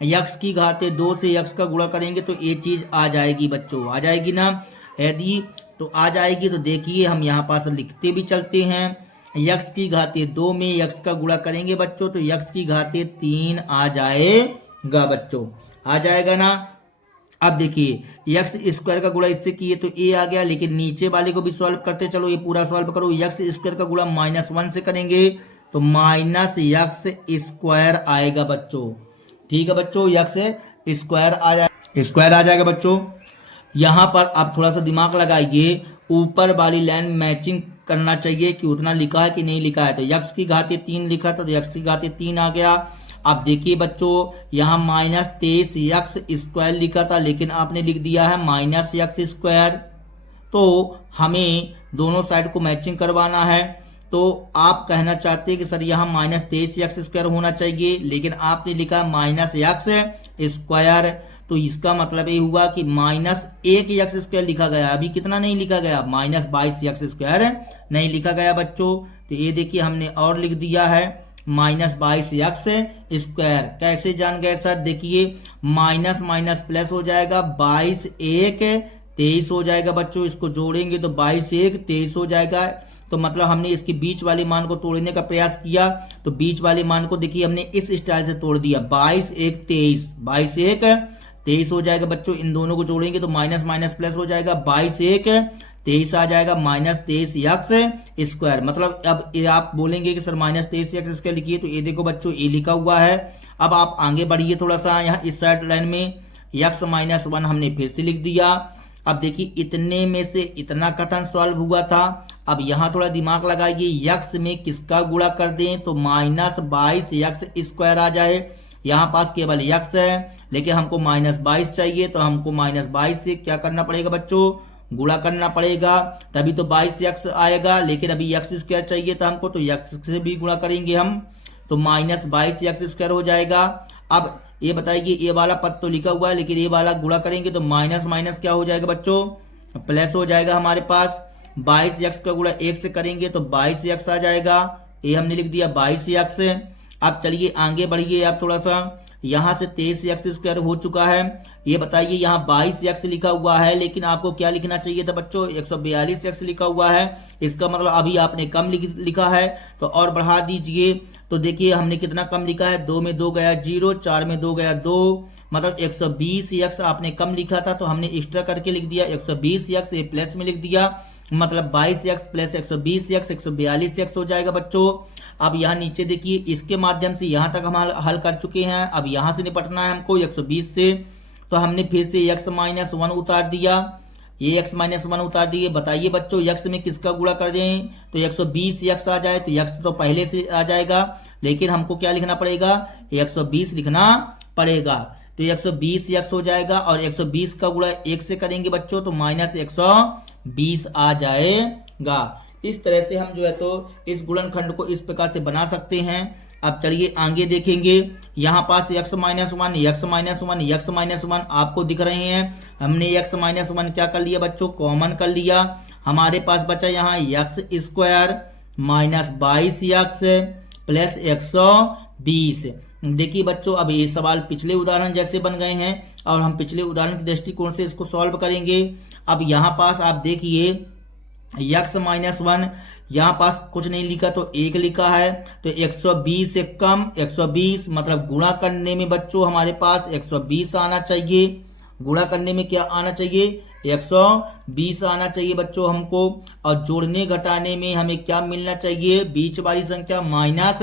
यक्स की घाते 2 से यक्स का गुणा करेंगे तो ये चीज आ जाएगी बच्चों, आ जाएगी ना। यदि तो आ जाएगी तो देखिए हम यहाँ पास लिखते भी चलते हैं, यक्स की घाते 2 में यक्स का गुणा करेंगे बच्चों तो यक्स की घाते 3 आ जाएगा बच्चों, आ जाएगा ना। अब देखिए यक्स स्क्वायर का गुणा इससे किए तो ए आ गया, लेकिन नीचे वाले को भी सॉल्व करते चलो, ये पूरा सॉल्व करो। यक्स स्क्वायर का गुणा -1 से करेंगे तो -यक्स स्क्वायर आएगा बच्चों, ठीक है बच्चों, यक्स स्क्वायर आ जाएगा बच्चों। यहाँ पर आप थोड़ा सा दिमाग लगाइए, ऊपर वाली लाइन मैचिंग करना चाहिए कि उतना लिखा है कि नहीं लिखा है। तो यक्स की घाते 3 लिखा था तो यक्स की घाते 3 आ गया। अब देखिए बच्चों यहाँ -23 यक्स स्क्वायर लिखा था लेकिन आपने लिख दिया है -यक्स स्क्वायर, तो हमें दोनों साइड को मैचिंग करवाना है। तो आप कहना चाहते हैं कि सर यहाँ -23 यक्स स्क्वायर होना चाहिए लेकिन आपने लिखा -यक्स स्क्वायर, तो इसका मतलब ये हुआ कि -1 यक्स स्क्वायर लिखा गया। अभी कितना नहीं लिखा गया, -22 यक्स स्क्वायर नहीं लिखा गया बच्चों। तो ये देखिए हमने और लिख दिया है माइनस 22x²। कैसे जान गए सर? देखिए माइनस माइनस प्लस हो जाएगा, 22 1 23 हो जाएगा बच्चों। इसको जोड़ेंगे तो 22 1 23 हो जाएगा। तो मतलब हमने इसकी बीच वाले मान को तोड़ने का प्रयास किया, तो बीच वाले मान को देखिए हमने इस स्टाइल से तोड़ दिया, 22 1 23, 22 1 23 हो जाएगा बच्चों। इन दोनों को जोड़ेंगे तो माइनस माइनस प्लस हो जाएगा, 22 1 23 आ जाएगा, माइनस 23x²। मतलब अब ये आप बोलेंगे कि सर माइनस 23x² लिखिए, तो ये देखो बच्चों ये लिखा हुआ है। अब आप आगे बढ़िए थोड़ा सा, यहाँ इस साइड लाइन में x-1 हमने फिर से लिख दिया। अब देखिए इतने में से इतना कथन सॉल्व हुआ था। अब यहाँ थोड़ा दिमाग लगाइए, यक्स में किसका गुणा कर दें तो माइनस 22x² आ जाए। यहाँ पास केवल यक्स है, लेकिन हमको माइनस 22 चाहिए, तो हमको माइनस 22 से क्या करना पड़ेगा बच्चों? गुणा करना पड़ेगा, तभी तो 22x आएगा। लेकिन अभी x² चाहिए था हमको, तो x से भी गुणा करेंगे हम, तो माइनस 22x² हो जाएगा। अब ये बताइए, ये वाला पद तो लिखा हुआ है, लेकिन ये वाला गुणा करेंगे तो माइनस माइनस क्या हो जाएगा बच्चों? प्लस हो जाएगा हमारे पास। 22x का गुणा 1 से करेंगे तो 22x आ जाएगा, ये हमने लिख दिया 22x। अब चलिए आगे बढ़िए आप थोड़ा सा, यहाँ से 23x² हो चुका है। ये बताइए यहाँ 22x लिखा हुआ है, लेकिन आपको क्या लिखना चाहिए था बच्चों? 142x लिखा हुआ है। इसका मतलब अभी आपने कम लिखा है, तो और बढ़ा दीजिए। तो देखिए हमने कितना कम लिखा है, 2 में 2 गया 0, 4 में 2 गया 2, मतलब 120x आपने कम लिखा था, तो हमने एक्स्ट्रा करके लिख दिया 120x, ये प्लस में लिख दिया, मतलब 22x प्लस 120x 142x हो जाएगा बच्चों। अब यहाँ नीचे देखिए, इसके माध्यम से यहाँ तक हम हल कर चुके हैं। अब यहाँ से निपटना है हमको 120 से, तो हमने फिर से x-1 उतार दिया, ये x-1 उतार दिए। बताइए बच्चों x में किसका गुणा कर दें तो 120x आ जाए, तो x तो पहले से आ जाएगा, लेकिन हमको क्या लिखना पड़ेगा? 120 लिखना पड़ेगा। तो 120x हो जाएगा, और 120 का गुणा 1 से करेंगे बच्चों तो माइनस 120 आ जाएगा। इस तरह से हम जो है तो इस गुणनखंड को इस प्रकार से बना सकते हैं। अब चलिए आगे देखेंगे, यहाँ पास x-1 x-1 आपको दिख रहे हैं। हमने x-1 क्या कर लिया बच्चों? कॉमन कर लिया। हमारे पास बचा यहाँ x² माइनस 22x प्लस 120। देखिए बच्चों, अब ये सवाल पिछले उदाहरण जैसे बन गए हैं, और हम पिछले उदाहरण के दृष्टिकोण से इसको सॉल्व करेंगे। अब यहाँ पास आप देखिए x-1, यहाँ पास कुछ नहीं लिखा तो 1 लिखा है, तो 120 से कम 120, मतलब गुणा करने में बच्चों हमारे पास 120 आना चाहिए। गुणा करने में क्या आना चाहिए? 120 आना चाहिए बच्चों हमको। और जोड़ने घटाने में हमें क्या मिलना चाहिए? बीच वाली संख्या माइनस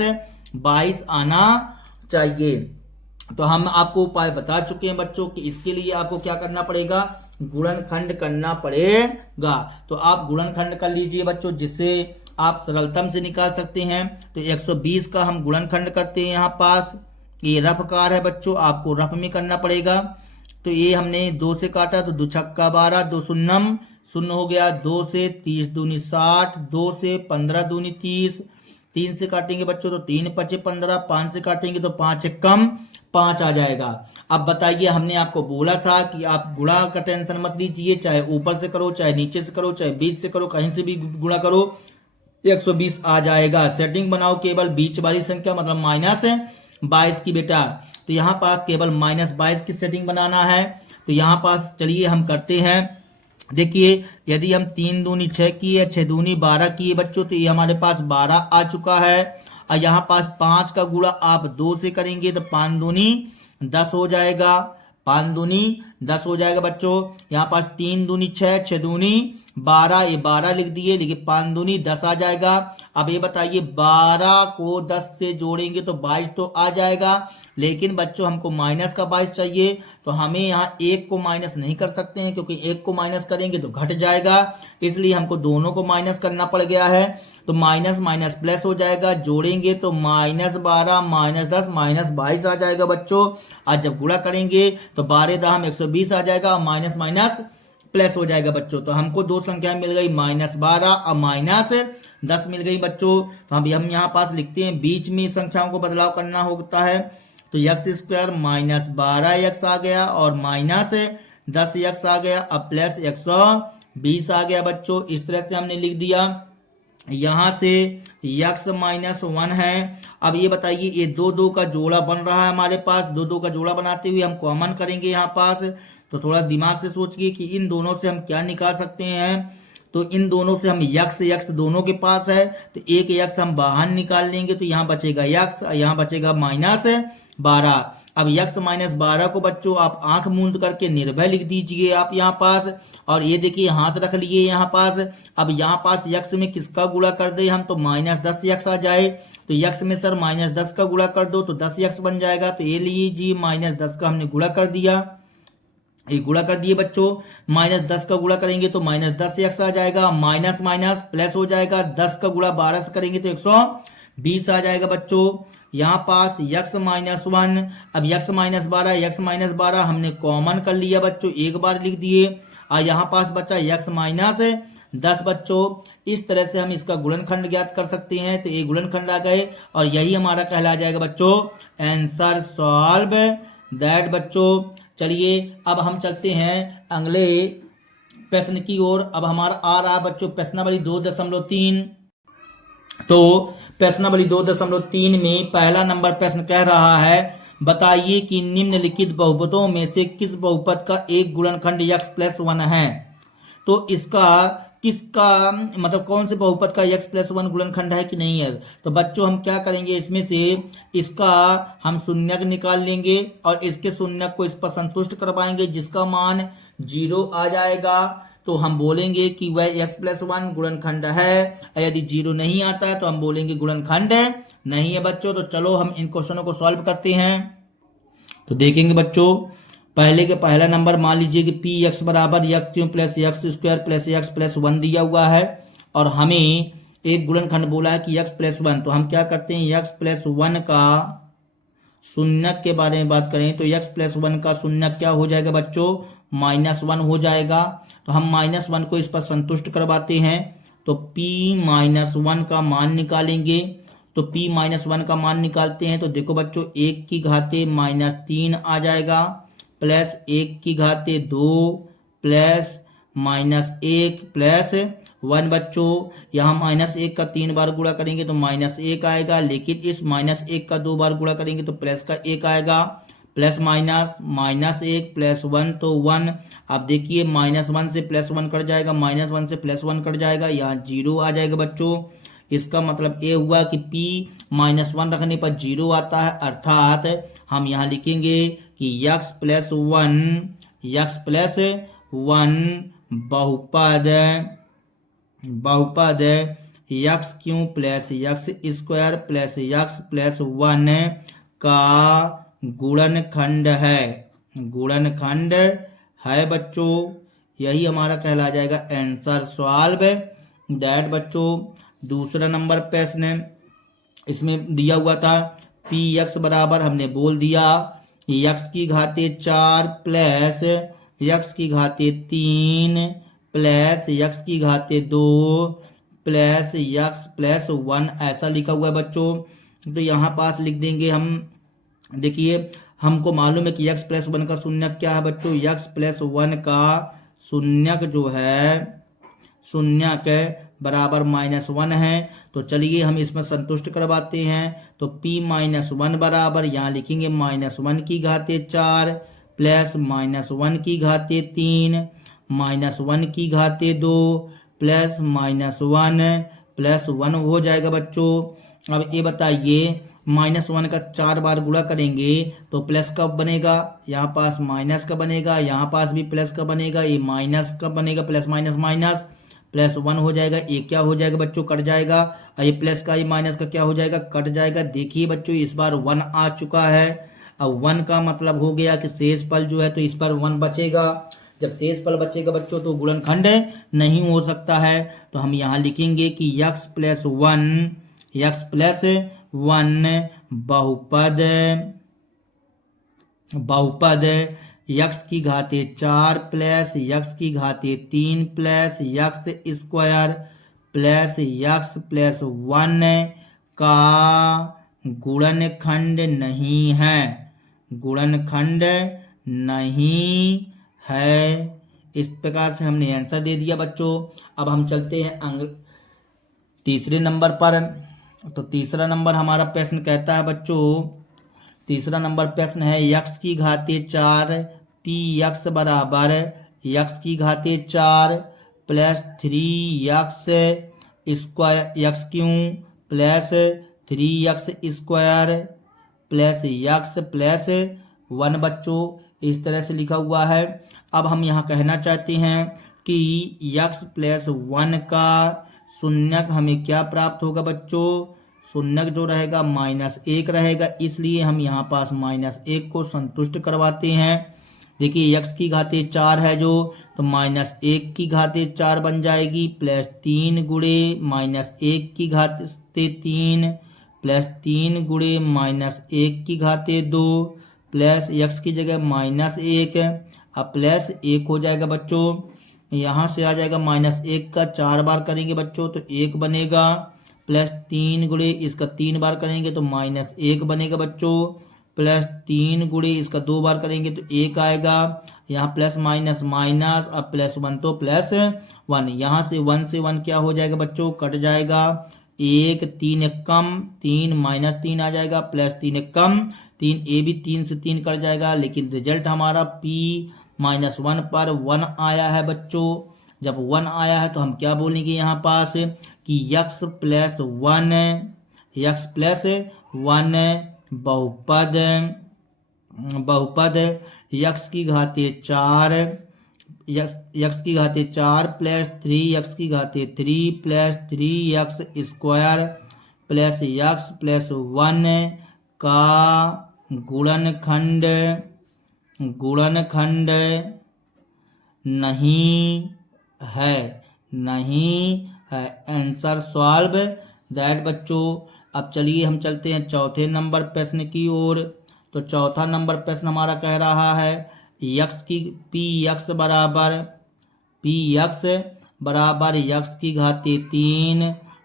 22 आना चाहिए। तो हम आपको उपाय बता चुके हैं बच्चों कि इसके लिए आपको क्या करना पड़ेगा? गुणनखंड करना पड़ेगा। तो आप गुणनखंड कर लीजिए बच्चों, जिससे आप सरलतम से निकाल सकते हैं। तो 120 का हम गुणनखंड करते हैं। यहाँ पास ये रफ कार है बच्चों, आपको रफ में करना पड़ेगा। तो ये हमने 2 से काटा तो 2 छक्का 12, 2 शून्यम शून्य हो गया, 2 से 30 दूनी 60, 2 से 15 दूनी 30, 3 से काटेंगे बच्चों तो 3 5 15, 5 से काटेंगे तो 5 कम 5 आ जाएगा। अब बताइए, हमने आपको बोला था कि आप गुणा का टेंशन मत लीजिए, चाहे ऊपर से करो, चाहे नीचे से करो, चाहे बीच से करो, कहीं से भी गुणा करो 120 आ जाएगा। सेटिंग बनाओ केवल बीच वाली संख्या, मतलब माइनस 22 की बेटा। तो यहाँ पास केवल माइनस 22 की सेटिंग बनाना है। तो यहाँ पास चलिए हम करते हैं। देखिए, यदि हम 3 दूनी 6 किए, 6 दूनी 12 किए बच्चों, तो ये हमारे पास 12 आ चुका है। और यहाँ पास 5 का गुणा आप 2 से करेंगे तो 5 दूनी 10 हो जाएगा, 5 दूनी 10 हो जाएगा बच्चों। यहाँ पास 3 दूनी 6, 6 दूनी 12, ये 12 लिख दिए, लेकिन 5 दूनी 10 आ जाएगा। अब ये बताइए, 12 को 10 से जोड़ेंगे तो 22 तो आ जाएगा, लेकिन बच्चों हमको माइनस का 22 चाहिए। तो हमें यहाँ 1 को माइनस नहीं कर सकते हैं, क्योंकि 1 को माइनस करेंगे तो घट जाएगा, इसलिए हमको दोनों को माइनस करना पड़ गया है। तो माइनस माइनस प्लस हो जाएगा, जोड़ेंगे तो माइनस 12 माइनस 10 माइनस 22 आ जाएगा बच्चों। आज जब गुणा करेंगे तो 12 दाम 120 आ जाएगा, और माइनस माइनस प्लस हो जाएगा बच्चों। तो हमको 2 संख्याएं मिल गई, माइनस 12 और माइनस 10 मिल गई बच्चों। तो हम यहाँ पास लिखते हैं, बीच में संख्याओं को बदलाव करना होता है। तो x² माइनस 12x आ गया, और माइनस 10x आ गया, अब प्लस 120 आ गया बच्चों। इस तरह से हमने लिख दिया। यहाँ से x-1 है। अब ये बताइए, ये दो दो का जोड़ा बन रहा है हमारे पास, दो दो का जोड़ा बनाते हुए हम कॉमन करेंगे यहाँ पास। तो थोड़ा दिमाग से सोचिए कि इन दोनों से हम क्या निकाल सकते हैं। तो इन दोनों से हम x दोनों के पास है, तो एक x हम बाहर निकाल लेंगे, तो यहाँ बचेगा x, यहाँ बचेगा -12। अब x-12 को बच्चों आप आंख मूंद करके निर्भय लिख दीजिए आप यहाँ पास। और ये देखिए हाथ रख लिए यहाँ पास। अब यहाँ पास x में किसका गुणा कर दे हम, तो -10x आ जाए। तो x में सर -10 का गुणा कर दो तो 10x बन जाएगा। तो ये लीजिए -10 का हमने गुणा कर दिया, ये गुणा कर दिए बच्चों। -10 का गुणा करेंगे तो -10x आ जाएगा, माइनस माइनस प्लस हो जाएगा। 10 का गुणा 12 से करेंगे तो 120 आ जाएगा बच्चों। यहाँ पास x-1, अब x-12 हमने कॉमन कर लिया बच्चों, एक बार लिख दिए। और यहाँ पास बचा x-10 बच्चों। इस तरह से हम इसका गुणनखंड ज्ञात कर सकते हैं। तो ये गुणनखंड आ गए और यही हमारा कहला जाएगा बच्चों आंसर सॉल्व दैट बच्चों। चलिए अब हम चलते हैं अगले प्रश्न की ओर। अब हमारा आ रहा बच्चों प्रश्नावली 2.3। तो प्रश्नावली 2.3 में पहला नंबर प्रश्न कह रहा है, बताइए कि निम्नलिखित बहुपदों में से किस बहुपद का एक गुणनखंड x+1 है। तो इसका किसका मतलब कौन से बहुपद का x+1 गुणनखंड है कि नहीं है। तो बच्चों हम क्या करेंगे, इसमें से इसका हम शून्यक निकाल लेंगे और इसके शून्यक को इस पर संतुष्ट करवाएंगे, जिसका मान 0 आ जाएगा। तो हम बोलेंगे कि वह x+1 गुणनखंड है। यदि 0 नहीं आता है तो हम बोलेंगे गुणनखंड नहीं है बच्चों। तो चलो हम इन क्वेश्चनों को सॉल्व करते हैं। तो देखेंगे बच्चों, पहले के पहला नंबर मान लीजिए कि px बराबर x³ plus x² plus x+1 दिया हुआ है और हमें एक गुणनखंड बोला है कि x+1। तो हम क्या करते हैं, x+1 का शून्यक के बारे में बात करें तो x+1 का शून्यक क्या हो जाएगा बच्चों, -1 हो जाएगा। तो हम -1 को इस पर संतुष्ट करवाते हैं। तो p-1 का मान निकालेंगे। तो p-1 का मान निकालते हैं तो देखो बच्चों 1 की घाते -3 आ जाएगा, प्लस 1 की घाते 2 प्लस -1 प्लस 1 बच्चों। यहाँ -1 का 3 बार गुणा करेंगे तो -1 आएगा, लेकिन इस -1 का 2 बार गुणा करेंगे तो प्लस का 1 आएगा। प्लस माइनस -1 प्लस 1 तो 1। अब देखिए -1 से +1 कट जाएगा, -1 से +1 कट जाएगा, यहाँ 0 आ जाएगा बच्चों। इसका मतलब ये हुआ कि p-1 रखने पर 0 आता है, अर्थात हम यहाँ लिखेंगे कि x+1 बहुपद x³ plus x² plus x+1 का गुणनखंड है बच्चों। यही हमारा कहला जाएगा आंसर सॉल्व दैट बच्चों। दूसरा नंबर प्रश्न इसमें दिया हुआ था px बराबर हमने बोल दिया x की घाते 4 प्लस x की घाते 3 प्लस x की घाते 2 प्लस x+1 ऐसा लिखा हुआ है बच्चों। तो यहाँ पास लिख देंगे हम। देखिए हमको मालूम है कि x+1 का शून्यक क्या है बच्चों, x+1 का शून्यक जो है शून्यक बराबर -1 है। तो चलिए हम इसमें संतुष्ट करवाते हैं। तो p-1 बराबर यहाँ लिखेंगे -1 की घाते 4 प्लस -1 की घाते 3 -1 की घाते 2 प्लस -1 प्लस 1 हो जाएगा बच्चों। अब ये बताइए -1 का 4 बार गुणा करेंगे तो प्लस कब बनेगा, यहाँ पास माइनस का बनेगा, यहाँ पास भी प्लस का बनेगा, ये माइनस का बनेगा, प्लस माइनस माइनस प्लस 1 हो जाएगा। ये क्या हो जाएगा बच्चों, कट जाएगा। ये प्लस का ये माइनस का क्या हो जाएगा, कट जाएगा। देखिए बच्चों इस बार 1 आ चुका है। अब 1 का मतलब हो गया कि शेष पल जो है तो इस पर 1 बचेगा। जब शेष पल बचेगा बच्चों तो गुणनखंड नहीं हो सकता है। तो हम यहाँ लिखेंगे कि x+1 बहुपद x की घाते 4 प्लस x की घाते 3 प्लस x² प्लस x+1 का गुणनखंड नहीं है। इस प्रकार से हमने आंसर दे दिया बच्चों। अब हम चलते हैं तीसरे नंबर पर, तो तीसरा नंबर हमारा प्रश्न कहता है बच्चों, तीसरा नंबर प्रश्न है यक्स की घाते 4 पी यक्स बराबर यक्स की घाते 4 प्लस 3 यक्स स्क्वायर यक्स क्यों plus 3 x square plus x plus 1 बच्चों, इस तरह से लिखा हुआ है। अब हम यहाँ कहना चाहते हैं कि यक्स प्लस 1 का शून्यक हमें क्या प्राप्त होगा बच्चों, शून्यक जो रहेगा -1 रहेगा, इसलिए हम यहाँ पास -1 को संतुष्ट करवाते हैं। देखिए यक्स की घाते 4 है जो, तो -1 की घाते 4 बन जाएगी प्लस 3 गुणे -1 की घाते 3 प्लस 3 गुणे -1 की घाते 2 प्लस यक्स की जगह -1 अब प्लस 1 हो जाएगा बच्चों। यहाँ से आ जाएगा -1 का 4 बार करेंगे बच्चों तो 1 बनेगा, प्लस 3 गुणे इसका 3 बार करेंगे तो -1 बनेगा बच्चों, प्लस 3 गुणे इसका 2 बार करेंगे तो 1 आएगा। यहाँ प्लस माइनस माइनस, अब प्लस 1 तो प्लस 1, यहाँ से 1 से 1 क्या हो जाएगा बच्चों, कट जाएगा। 1 3 एक कम 3 -3 आ जाएगा, प्लस 3 एक कम 3, ये भी 3 से 3 कट जाएगा, लेकिन रिजल्ट हमारा P -1 पर 1 आया है बच्चों। जब 1 आया है तो हम क्या बोलेंगे यहाँ पास कि यक्स प्लस 1 बहुपद यक्स की घाते 4 यक्स की घाते 4 प्लस 3 यक्स की घाते 3 plus 3 x square plus x plus 1 का गुणनखंड नहीं है आंसर सॉल्व दैट बच्चों। अब चलिए हम चलते हैं चौथे नंबर प्रश्न की ओर। तो चौथा नंबर प्रश्न हमारा कह रहा है पी यक्स बराबर यक्स की घाते 3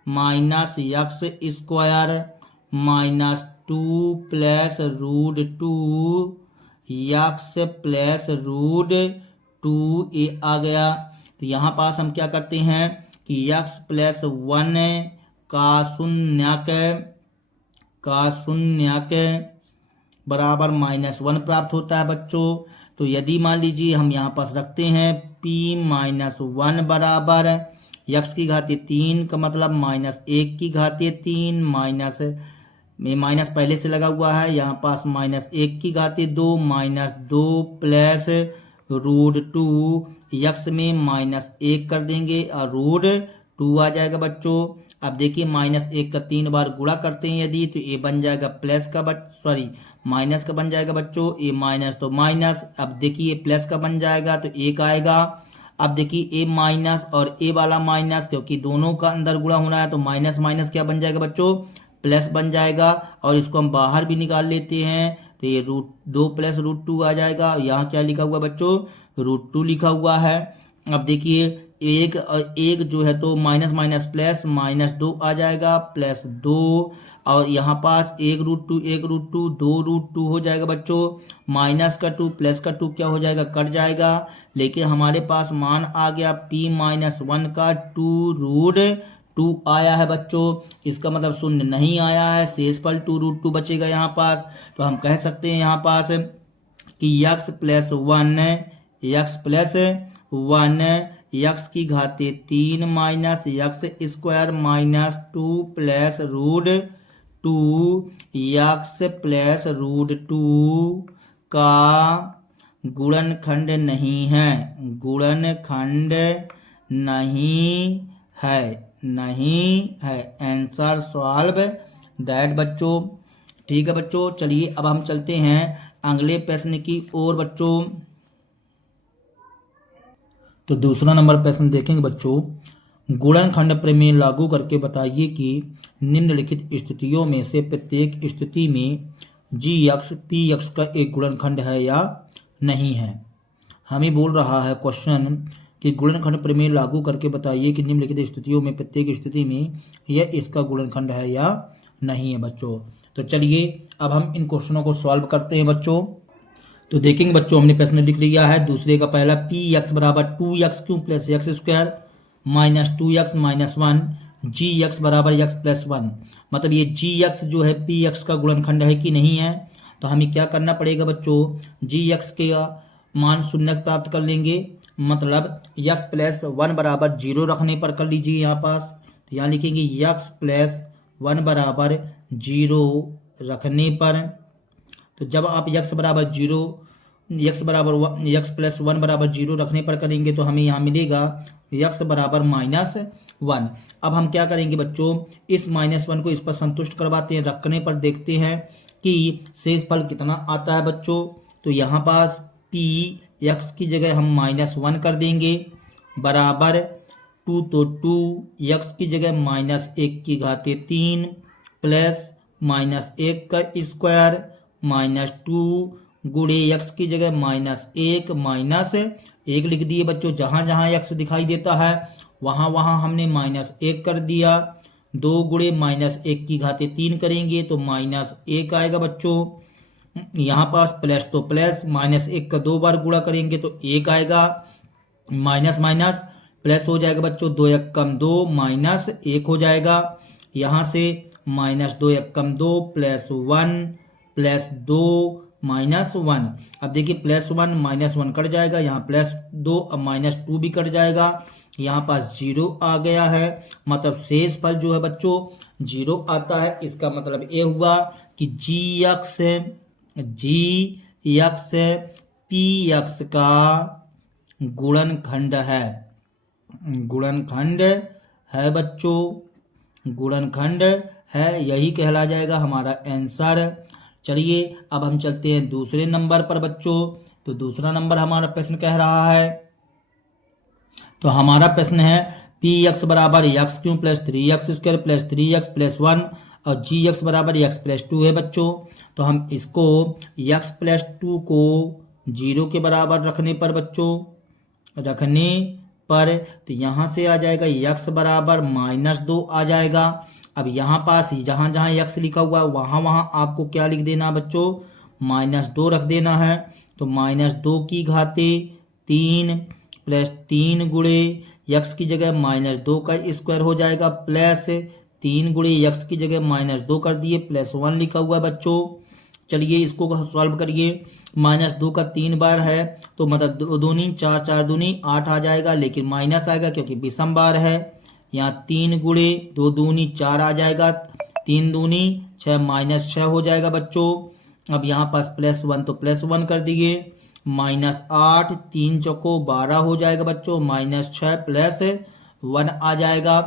minus x square -2 plus √2 x plus √2 ये आ गया। तो यहाँ पास हम क्या करते हैं कि यक्स प्लस 1 का शून्यक बराबर -1 प्राप्त होता है बच्चों। तो यदि मान लीजिए हम यहाँ पास रखते हैं P -1 बराबर यक्स की घाते 3 का मतलब -1 की घाते 3 माइनस पहले से लगा हुआ है, यहाँ पास -1 की घाते 2 -2 प्लस √2 यक्स में -1 कर देंगे और √2 आ जाएगा बच्चों। अब देखिए -1 का 3 बार गुणा करते हैं यदि तो ये बन जाएगा माइनस का बन जाएगा बच्चों, ये माइनस तो माइनस। अब देखिए प्लस का बन जाएगा तो 1 आएगा। अब देखिए ए माइनस और ए वाला माइनस, क्योंकि दोनों का अंदर गुणा होना है तो माइनस माइनस क्या बन जाएगा बच्चों, प्लस बन जाएगा। और इसको हम बाहर भी निकाल लेते हैं तो ये √2 प्लस √2 आ जाएगा। यहाँ क्या लिखा हुआ बच्चों, √2 लिखा हुआ है। अब देखिए एक जो है तो माइनस माइनस प्लस -2 आ जाएगा प्लस 2 और यहाँ पास 1 √2 2 √2 हो जाएगा बच्चों। माइनस का 2 प्लस का 2 क्या हो जाएगा, कट जाएगा। लेकिन हमारे पास मान आ गया P -1 का 2√2 आया है बच्चों। इसका मतलब शून्य नहीं आया है, शेषफल 2√2 बचेगा यहाँ पास। तो हम कह सकते हैं यहाँ पास कि यक्स प्लस 1 यक्स की घाते 3 minus x square -2 plus √2 x plus √2 का गुणनखंड नहीं है आंसर सॉल्व दैट बच्चों। ठीक है बच्चों, चलिए अब हम चलते हैं अगले प्रश्न की ओर बच्चों। तो दूसरा नंबर प्रश्न देखेंगे बच्चों, गुणनखंड प्रमेय लागू करके बताइए कि निम्नलिखित स्थितियों में से प्रत्येक स्थिति में g(x) p(x) का एक गुणनखंड है या नहीं है। हमें बोल रहा है क्वेश्चन कि गुणनखंड प्रमेय लागू करके बताइए कि निम्नलिखित स्थितियों में प्रत्येक स्थिति में यह इसका गुणनखंड है या नहीं है बच्चों। तो चलिए अब हम इन क्वेश्चनों को सॉल्व करते हैं बच्चों। तो देखेंगे बच्चों, हमने प्रश्न लिख लिया है दूसरे का पहला, पी यक्स बराबर 2x क्यों प्लस यक्स स्क्वायर -2x -1 जी एक्स बराबर एक्स प्लस वन, मतलब ये जी एक्स जो है पी एक्स का गुणनखंड है कि नहीं है। तो हमें क्या करना पड़ेगा बच्चों, जी एक्स के मान शून्य प्राप्त कर लेंगे, मतलब एक्स प्लस वन बराबर जीरो रखने पर कर लीजिए यहाँ पास। तो यहाँ लिखेंगे एक्स प्लस वन बराबर जीरो रखने पर, तो जब आप एक्स बराबर जीरो एक्स प्लस वन बराबर जीरो रखने पर करेंगे तो हमें यहाँ मिलेगा एक्स बराबर माइनस वन। अब हम क्या करेंगे बच्चों, इस माइनस वन को इस पर संतुष्ट करवाते हैं, रखने पर देखते हैं कि शेष फल कितना आता है बच्चों। तो यहाँ पास पी एक्स की जगह हम माइनस वन कर देंगे बराबर टू, तो टू एक्स की जगह माइनस एक की घाते तीन प्लस माइनस एक का स्क्वायर माइनस टू गुणे एक्स की जगह माइनस एक लिख दिए बच्चों। जहां जहां एक्स दिखाई देता है वहां वहां हमने माइनस एक कर दिया। दो गुणे माइनस एक की घाते तीन करेंगे तो माइनस एक आएगा बच्चों। यहाँ पास प्लस तो प्लस, माइनस एक का दो बार गुणा करेंगे तो एक आएगा, माइनस माइनस प्लस हो जाएगा बच्चों, दो एक कम दो माइनस एक हो जाएगा। यहाँ से माइनस दो एक कम दो प्लस दो माइनस वन। अब देखिए plus one minus one cut जाएगा, यहाँ प्लस दो, अब माइनस टू भी कट जाएगा, यहाँ पास जीरो आ गया है, मतलब शेष फल जो है बच्चों जीरो आता है। इसका मतलब ये हुआ कि जी एक्स पी एक्स का गुणनखंड है, गुणनखंड है बच्चों, गुणनखंड है, यही कहला जाएगा हमारा आंसर। चलिए अब हम चलते हैं दूसरे नंबर पर बच्चों। तो दूसरा नंबर हमारा प्रश्न कह रहा है, तो हमारा प्रश्न है पी एक्स बराबर x cube plus three x square plus three x plus one और जी एक्स बराबर एक्स प्लस टू है बच्चों। तो हम इसको एक्स प्लस टू को जीरो के बराबर रखने पर बच्चों, रखने पर तो यहाँ से आ जाएगा एक्स बराबर माइनस दो आ जाएगा। अब यहाँ पास जहाँ जहाँ एक्स लिखा हुआ है वहाँ वहाँ आपको क्या लिख देना है बच्चों, माइनस दो रख देना है। तो माइनस दो की घाते तीन प्लस तीन गुणे एक्स की जगह माइनस दो का स्क्वायर हो जाएगा प्लस तीन गुणे एक्स की जगह माइनस दो कर दिए प्लस वन लिखा हुआ है बच्चों। चलिए इसको सॉल्व करिए, माइनस दो का तीन बार है तो मतलब दो दूनी चार, चार दूनी आठ आ जाएगा, लेकिन माइनस आएगा क्योंकि विषम बार है। यहाँ तीन गुणे दो दूनी चार आ जाएगा, तीन दूनी छः माइनस छः हो जाएगा बच्चों। अब यहाँ पास प्लस वन तो प्लस वन कर दिए, माइनस आठ तीन चौको बारह हो जाएगा बच्चों, माइनस छः प्लस वन आ जाएगा।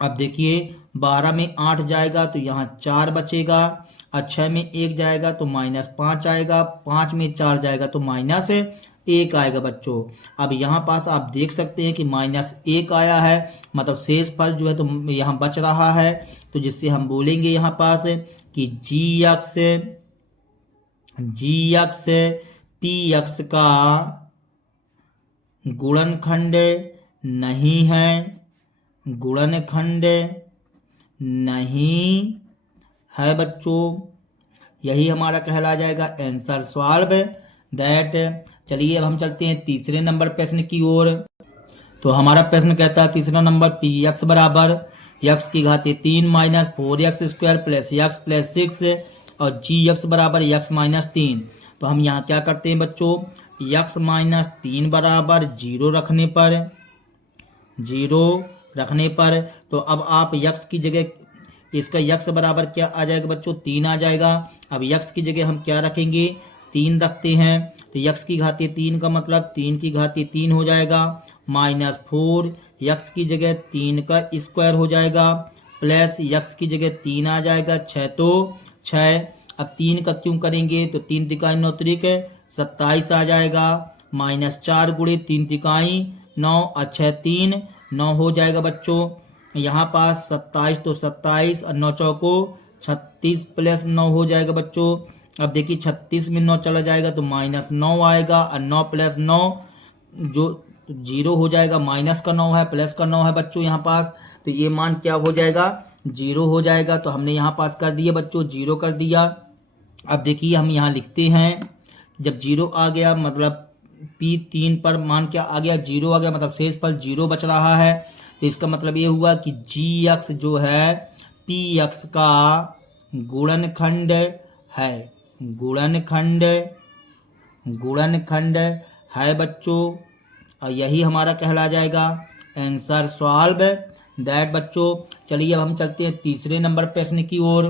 अब देखिए बारह में आठ जाएगा तो यहाँ चार बचेगा, और छः में एक जाएगा तो माइनस पाँच आएगा, पाँच में चार जाएगा तो माइनस एक आएगा बच्चों। अब यहाँ पास आप देख सकते हैं कि माइनस एक आया है, मतलब शेष फल जो है तो यहाँ बच रहा है। तो जिससे हम बोलेंगे यहाँ पास कि जी एक्स पी एक्स का गुणनखंड नहीं है, गुणनखंड नहीं है बच्चों, यही हमारा कहला जाएगा आंसर सॉल्व दैट। चलिए अब हम चलते हैं तीसरे नंबर प्रश्न की ओर। तो हमारा प्रश्न कहता है तीसरा नंबर पी एक्स बराबर एक्स की घाते तीन minus four x square plus x plus six और जी एक्स बराबर एक्स माइनस तीन। तो हम यहाँ क्या करते हैं बच्चों, एक्स माइनस तीन बराबर जीरो रखने पर तो अब आप यक्स की जगह इसका यक्स बराबर क्या आ जाएगा बच्चों, तीन आ जाएगा। अब यक्स की जगह हम क्या रखेंगे, तीन रखते हैं तो यक्स की घाते तीन का मतलब तीन की घाते तीन हो जाएगा, माइनस फोर यक्स की जगह तीन का स्क्वायर हो जाएगा प्लस यक्स की जगह तीन आ जाएगा, छः तो छः। अब तीन का क्यों करेंगे तो तीन तिकाई नौ त्रिक 27 आ जाएगा, माइनस चार गुणे तीन तिकाई नौ और छः तीन नौ हो जाएगा बच्चों। यहाँ पास 27 तो 27 और नौ चौको 36 प्लस 9 हो जाएगा बच्चों। अब देखिए 36 में 9 चला जाएगा तो माइनस 9 आएगा और 9 प्लस 9 जो जीरो हो जाएगा, माइनस का 9 है प्लस का 9 है बच्चों यहाँ पास, तो ये मान क्या हो जाएगा, जीरो हो जाएगा। तो हमने यहाँ पास कर दिया बच्चों, जीरो कर दिया। अब देखिए हम यहाँ लिखते हैं जब जीरो आ गया मतलब P3 पर मान क्या आ गया, जीरो आ गया, मतलब शेष फल जीरो बच रहा है। इसका मतलब ये हुआ कि जी एक्स जो है पी एक्स का गुणनखंड है, गुणनखंड है बच्चों, और यही हमारा कहला जाएगा आंसर सॉल्व दैट बच्चों। चलिए अब हम चलते हैं तीसरे नंबर प्रश्न की ओर।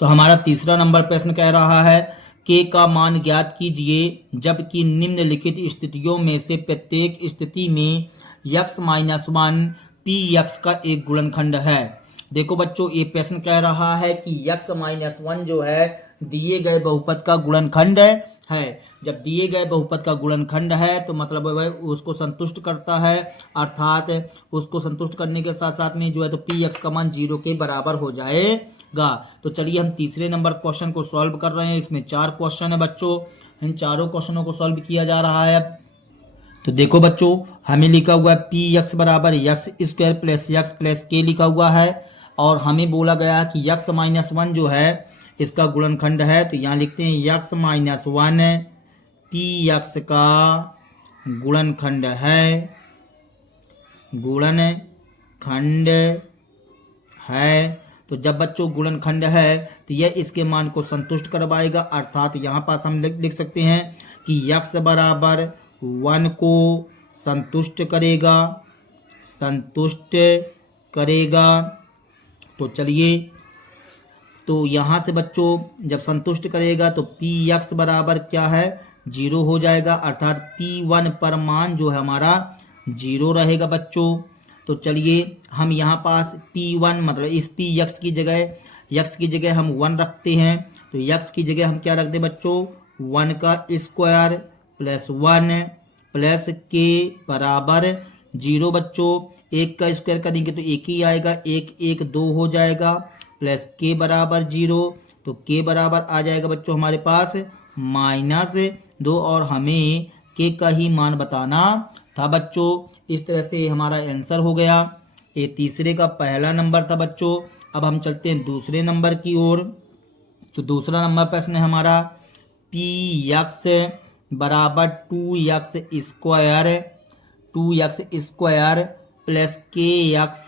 तो हमारा तीसरा नंबर प्रश्न कह रहा है के का मान ज्ञात कीजिए जबकि निम्नलिखित स्थितियों में से प्रत्येक स्थिति में x minus one P x का एक गुणनखंड है। देखो बच्चों ये प्रश्न कह रहा है कि x माइनस वन जो है दिए गए बहुपद का गुणनखंड है। जब दिए गए बहुपद का गुणनखंड है तो मतलब वह उसको संतुष्ट करता है, अर्थात उसको संतुष्ट करने के साथ साथ में जो है तो पी एक्स का मान 0 के बराबर हो जाएगा। तो चलिए हम तीसरे नंबर क्वेश्चन को सॉल्व कर रहे हैं। इसमें 4 क्वेश्चन है बच्चों, इन चारों क्वेश्चनों को सॉल्व किया जा रहा है। तो देखो बच्चों हमें लिखा हुआ है पी एक्स बराबर x square plus x plus के लिखा हुआ है, और हमें बोला गया कि x माइनस वन जो है इसका गुणनखंड है। तो यहाँ लिखते हैं x minus one P x का गुणनखंड है, गुणनखंड है। तो जब बच्चों गुणनखंड है तो यह इसके मान को संतुष्ट करवाएगा, अर्थात यहाँ पास हम लिख सकते हैं कि x बराबर वन को संतुष्ट करेगा। तो चलिए तो यहाँ से बच्चों जब संतुष्ट करेगा तो पी एक्स बराबर क्या है 0 हो जाएगा, अर्थात पी वन पर मान जो है हमारा 0 रहेगा बच्चों। तो चलिए हम यहाँ पास पी वन मतलब इस पी एक्स की जगह हम 1 रखते हैं। तो एक्स की जगह हम क्या रखते हैं बच्चों 1 का स्क्वायर प्लस 1 प्लस के बराबर 0 बच्चों। 1 का स्क्वायर करेंगे तो 1 ही आएगा, 1 1 2 हो जाएगा, प्लस के बराबर 0। तो के बराबर आ जाएगा बच्चों हमारे पास -2, और हमें के का ही मान बताना था बच्चों। इस तरह से हमारा आंसर हो गया। ये तीसरे का पहला नंबर था बच्चों। अब हम चलते हैं दूसरे नंबर की ओर। तो दूसरा नंबर प्रश्न है हमारा पी एक्स बराबर 2x स्क्वायर प्लस के एक्स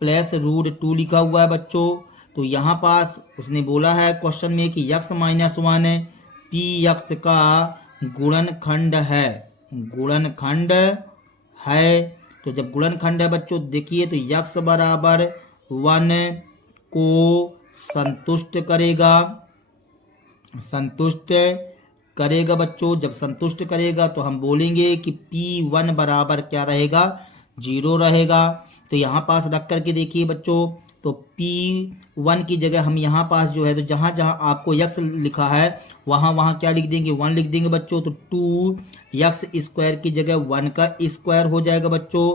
प्लस √2 लिखा हुआ है बच्चों। तो यहाँ पास उसने बोला है क्वेश्चन में कि x minus one P x का गुणनखंड है। तो जब गुणनखंड है बच्चों देखिए तो x बराबर 1 को संतुष्ट करेगा बच्चों। जब संतुष्ट करेगा तो हम बोलेंगे कि P1 बराबर क्या रहेगा 0 रहेगा। तो यहाँ पास रख करके देखिए बच्चों, तो P1 की जगह हम यहाँ पास जो है तो जहाँ जहाँ आपको x लिखा है वहाँ क्या लिख देंगे 1 लिख देंगे बच्चों। तो 2x स्क्वायर की जगह 1 का स्क्वायर हो जाएगा बच्चों,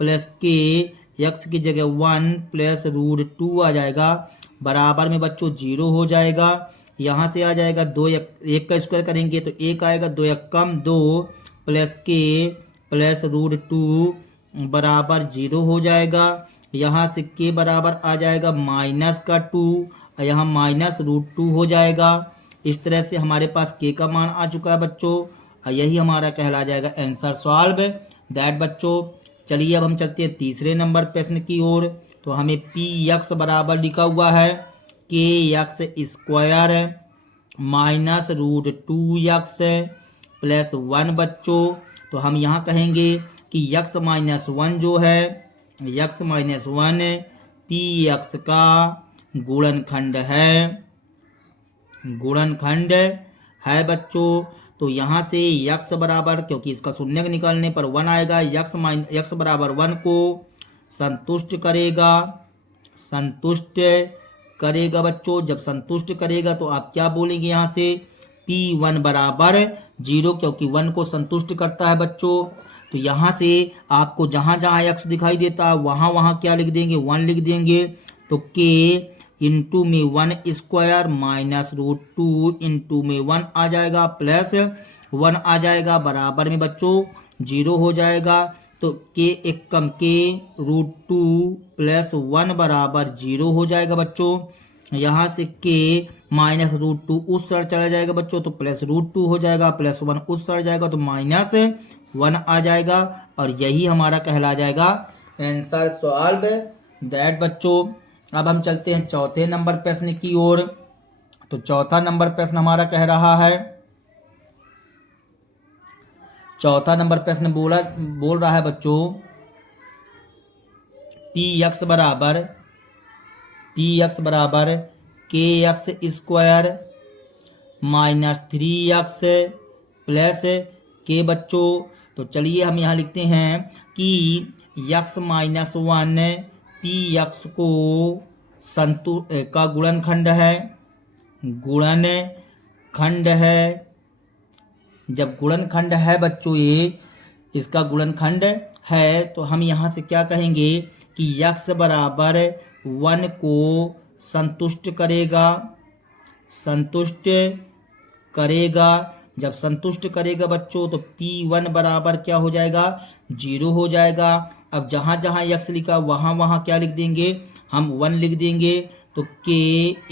प्लस के x की जगह 1 प्लस √2 आ जाएगा, बराबर में बच्चों 0 हो जाएगा। यहाँ से आ जाएगा 2 1 का स्क्वायर करेंगे तो 1 आएगा, 2 1 कम 2 प्लस के प्लस √2 बराबर 0 हो जाएगा। यहाँ से के बराबर आ जाएगा -2 और यहाँ -√2 हो जाएगा। इस तरह से हमारे पास के का मान आ चुका है बच्चों, और यही हमारा कहला जाएगा आंसर सॉल्व दैट बच्चों। चलिए अब हम चलते हैं तीसरे नंबर प्रश्न की ओर। तो हमें पी एक्स बराबर लिखा हुआ है के एक्स स्क्वायर -√2x प्लस 1 बच्चों। तो हम यहाँ कहेंगे कि x माइनस वन जो है x minus one P x का गुणनखंड है बच्चों। तो यहाँ से x बराबर, क्योंकि इसका शून्य निकालने पर 1 आएगा, x बराबर 1 को संतुष्ट करेगा बच्चों। जब संतुष्ट करेगा तो आप क्या बोलेंगे यहाँ से P1 बराबर 0, क्योंकि 1 को संतुष्ट करता है बच्चों। तो यहाँ से आपको जहाँ जहाँ x दिखाई देता है वहाँ क्या लिख देंगे 1 लिख देंगे। तो k इंटू में 1 स्क्वायर -√2 इंटू में 1 आ जाएगा, प्लस 1 आ जाएगा, बराबर में बच्चों 0 हो जाएगा। तो के एक कम के √2 प्लस 1 बराबर 0 हो जाएगा बच्चों। यहाँ से के -√2 उस साइड चला जाएगा बच्चों, तो प्लस √2 हो जाएगा, प्लस 1 उस साइड जाएगा तो -1 आ जाएगा, और यही हमारा कहला जाएगा आंसर सॉल्व दैट बच्चों। अब हम चलते हैं चौथे नंबर प्रश्न की ओर। तो चौथा नंबर प्रश्न हमारा कह रहा है, चौथा नंबर प्रश्न बोल रहा है बच्चों, पी एक्स बराबर के एक्स स्क्वायर -3x प्लस के बच्चों। तो चलिए हम यहाँ लिखते हैं कि x-1 पी एक्स को का गुणनखंड है। जब गुणनखंड है बच्चों, ये इसका गुणनखंड है, तो हम यहाँ से क्या कहेंगे कि x बराबर 1 को संतुष्ट करेगा। जब संतुष्ट करेगा बच्चों, तो P1 बराबर क्या हो जाएगा, 0 हो जाएगा। अब जहाँ जहाँ x लिखा वहाँ वहाँ क्या लिख देंगे, हम 1 लिख देंगे। तो k